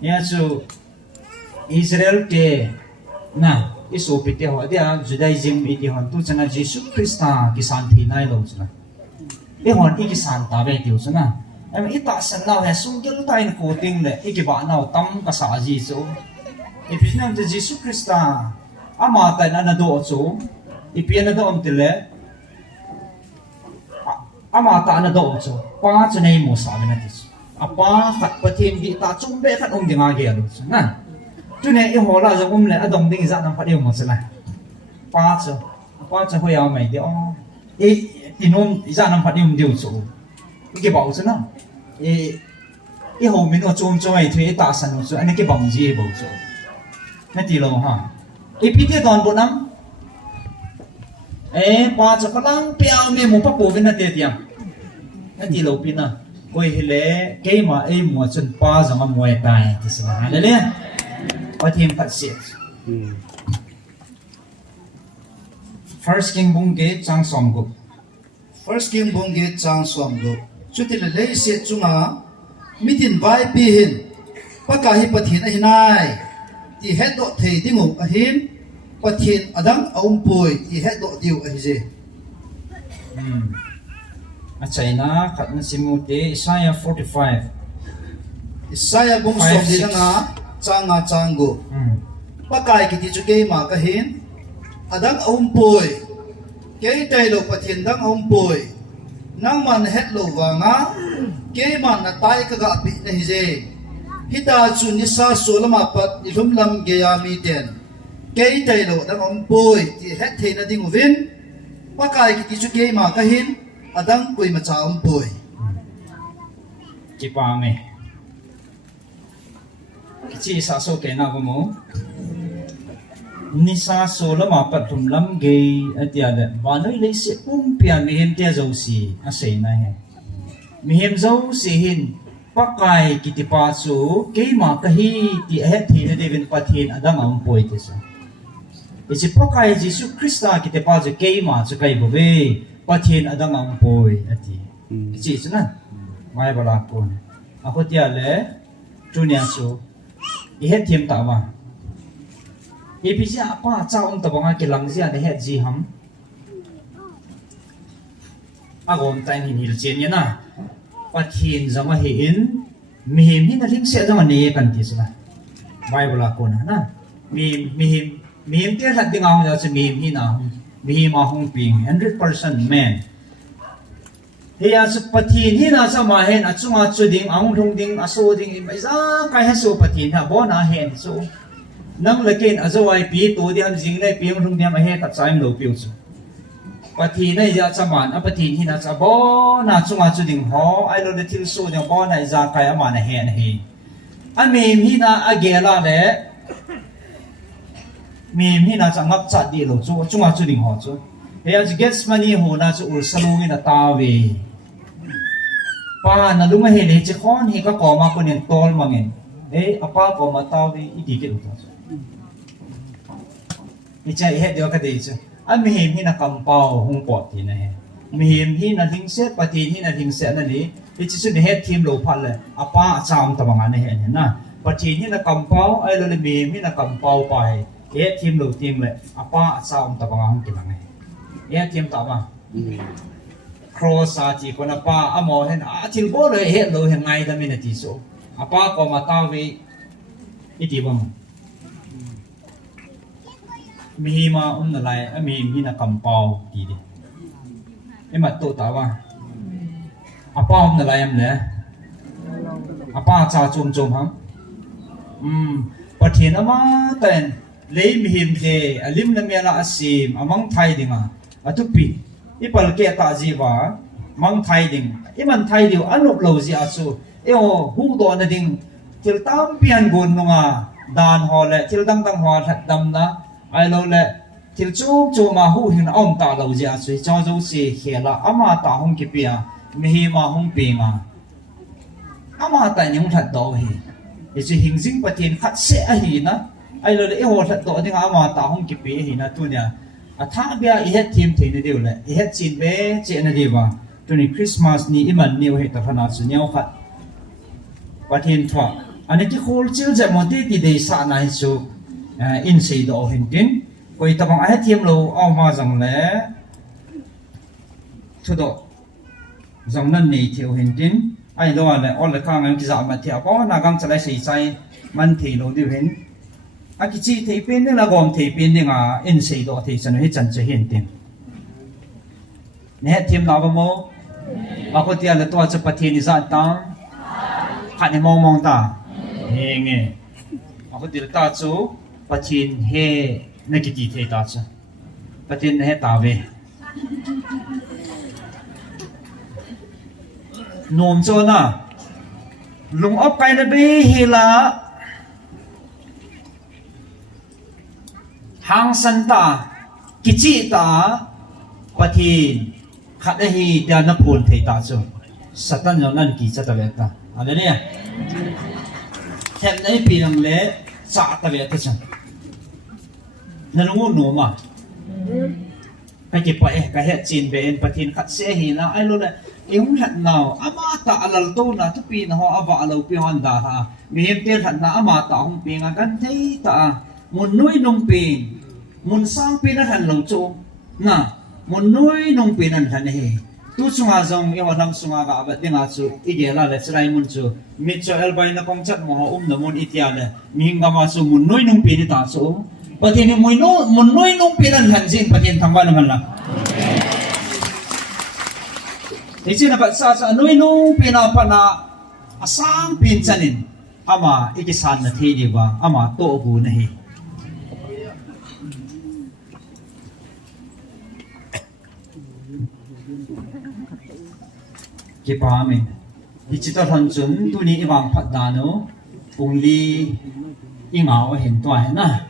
เนี่ยจูอิสราเอลเตน่ะอิสุพิเตหัวเดียจุดไดซิมอิติหันตุจันทร์ยิสุคริสต์กิสันทีนั่นลงจุนะหัวอีกิสันตาเวติวจุนะอีตาสันเราเหสุ่งเกลุตัยนโคติงเลยอีกิบานเราตั้มกษาจีจูอีพิจารณายิสุคริสต์อามาตัยนันโดจูอีเปียนโดอมติเลอามาตานโดจูป้าจะในมุสามินัติจูอาป้าขัดประเทศดีตาจุ่มเบขัดองค์ยังไงเกี่ยวจุนะจุเนี่ยอีหัวเราจะอุ้มเลยอดงดิ้งจะนำพัดยมหมดเลยป้าจะหัวเอาไม่เดียวอีนุ่มจะนำพัดยมเดียวจูอีกบอกจุนะอีหัวมินว่าจุ่มไอ้ที่ตาสันจูอันนี้ก็บังจีบอกจูนั่นตีโลฮะอีพิธีตอนบนนั้นป้าจะกำลังเปียวมีหมูปะปูวินาทีเดียวนั่นตีโลปีน่ะก็เฮเลเกี่ยมาหมูจนป้าจะมามวยตายที่สุดแล้วเนี่ยว่าทีมพัดเสีย First King บุงเกจางสอมกุ First King บุงเกจางสอมกุชุดที่เลยเสียจุงามิถินไว้ปีหินปะกาหิปะเทียนอหินายที่เฮดโดเทที่งูอหินปะเทียนอดังอมปุยที่เฮดโดดิวอหิเจอาจารย์นะขัดนัสิมุเตอิสายา45อิสายาบุงสอมดีนะจางกุปะกายกิติจุเกมากะหินอดังอมปุยเกยใจโลปะเทียนดังอมปุยนังมันเฮดโลวางาเกมันนาตายกะกะปินะฮิเจฮิตาจุนิสาโซลมาปัดนิลุมลำเกียมีเตนเกยใจโลดังอมปุยที่เฮดเทนดิงวินปะกายกิติจุเกมากะหินอดังปุยมาจาอมปุยจิปาเมกิจสะสมเกน่าก็มั้งนิสาโซลมาปัดทุมลำเกียอันเดียร์วันนี้เลยเสียปุ่มเปียมีเห็นเดียเจ้าสีอาศัยนั่นเองมีเห็นเจ้าสีหินปากไก่กิติปัสสุเกี่ยมากะฮีที่เฮตีนเดวินปัทหินอดังอัมป่วยที่สุดไอ้ที่ปากไก่ยิสุคริสต์กิติปัสสุเกี่ยมาจะไก่บุเบปัทหินอดังอัมป่วยอันที่กิจสุดนั่นไม่บลาคนอาคนเดียร์เลยจุนยาสูอีเฮทีมตาว่าอีพิจารณาป้าเจ้าองค์ตะบังอาเกลังเสียในเฮจีฮัมอากอนใจหินหิลเจนเนี่ยนะปัจจินจะมาเห็นมีหิมหินนั่นลิงเสียจะมาเนยกันที่สุดนะไบเบิลคนนะมีหิมเตี้ยหัดดิ่งเอาจะมีหิมหินอ่ะมีหิมอาหงปิง 100% man เฮียสุปฏินหินอาจะมาเห็นอาจุงอาจุดิ่งอาหงทงดิ่งอาโซดิ่งไม่จ้าใครให้สุปฏินฮะบ่น่าเห็นสุนั่งเล็กๆอาจจะไว้ปีตัวเดียวจริงเลยปีมันทุ่งเดียวมาให้ตัดสายมันหลุดปิวสุปฏิในจะสมานปฏิที่น่าจะบ่น่าจุงอาจุดิ่งหอไอโรเดทิลสูเดียวบ่น่าจะใครอามาในเฮนเฮ anh mìm hi na agela le mìm hi na chẳng ngấp chặt đi lâu chú chúng ta chú định họ chú he as gets money hồ na chú ur salung in ta về pa na luma he le chỉ con he có mà con nên tol mà nghe apa có mà tao về ít cái đó ít chạy hết được cái gì chứ anh mìm hi na cầm bao hung bọt thì này mìm hi na thinh xét và thì hi na thinh xét này đi ít chỉ để hết thêm lỗ phátเลยapa chạm tao bằng anh này na và thì hi na cầm bao ai rồi mìm hi na cầm bao bài hết thêm lỗ thêmเลยapa chạm tao bằng anh cái này hết thêm tao mà cross chỉ còn apa amo hen til boเลยhết lỗ hiện ngày đó mình là chỉ số apa có mà tao về ít đi bằng mi mà là lại mi na cầm bao đi đi em mà tôi tao à apa là lại em nè apa cha chôm hăng bắt hiện ama tên lấy mi thế lim na mẹ là asim among thai đinh à tu pi ipal ke ta gì vả mang thai đinh em thai điều anh lục lâu gì à su eo hu do na đinh til tam pian gun nunga dan ho le til dang ho that dam na ai lo le til chu ma hu hin om ta lo ji a chui cho zo si khela ama ta hong ki pia mi hi ma hong pi ma ama ta nyung that do hi e chi hing jing patin khat se a hi na ai lo le e ho that do ding ama ta hong ki pi hi na tu nya a tha bia i het thim thei ni deu le i het chin be che na di wa tu ni Christmas ni iman niu he ta thana chu nyau khat patin thwa anh ấy khol chill giờ một tí để xả này số in xây đồ hình tin quay tập bằng ai thêm lâu ao mà rằng lẽ thu độ rằng nên này thiếu hình tin ai lo là all the khang anh kia mà thiếu có là găng trở lại xây xây mình thì lâu điều hình anh kia chỉ thấy bên là gồm thấy bên nhưng mà in xây đồ thì sẽ hết chân chơi hình tin nè thêm nào bao mà có tiền là tôi sẽ bắt tiền ra tăng hạt này mong ta he nghe ako dir ta chu pathin he nakiti the ta chu pathin he ta ve nom cho na lung op kai na be he la hang san ta kichi ta pathin khat hi ta na phun the ta chu satan yo nan ki cha ta ve ta ane ne thêm đấy vì rằng lẽ xả ta về thế chẳng nên nó ngu mà cái gì vậy cái hệ chín về en patin khát xe hi na ai luôn này yếu hận nào ama ta là tô na tu pi na ho ava lo pi hon da ha mi hem tel hận na ama ta hong pi nga kan thấy ta mun nuôi nông pi mun sang pi na hận lo chu na mun nuôi nông pi na hận he tu sunga zong ewa nam sunga ga ba dinga chu igela le chrai mun chu mi cho elbai na kong chat mo na mun itia le minga ma chu mun noi nung pi ni ta chu patin ni mun noi nung pi nan han jin patin thangwa na man la ti chi na ba sa noi nung pi na pa na asang pin chanin ama ikisan na thi di ba ama to bu na hi cái ba mình đi chỉ tao thằng chúng tôi ní vàng phát đà nữa cùng đi ý ngáo hiện toại na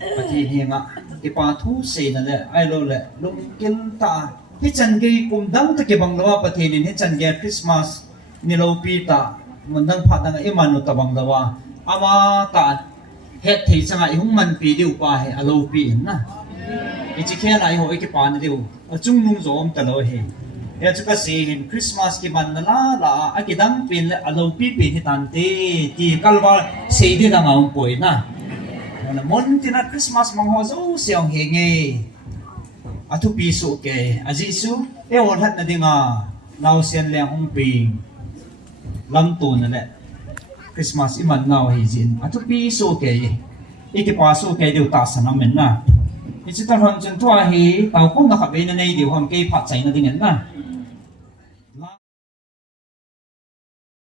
và thì hiện ạ cái ba thu xây là lệ ai lâu lệ lúc kiến ta hết chân cái cùng đắng ta cái bằng đó và thì đến hết chân cái Christmas ni lâu pi ta mình đang phát đang im manu ta bằng đó ama ta hết thì chẳng ai không mình pi điều ba hay lâu pi na cái chỉ kia lại hồi cái ba này điều ở chung nung rồi ta lâu hay ya chuka sin Christmas ki man na la akidang pin alo pi pi hi tan ti kalwa sei di na ngau poi na mon ti na Christmas mang ho zo siang he nge atu pi su ke aji su e on hat na dinga naw sian le hong pi lam tu na le Christmas iman naw hi jin atu pi su ke iki pa su ke diu ta sanam men na ichi ta hon chen tua hi tau kong na kha be na nei diu hon ke phat chai na ding na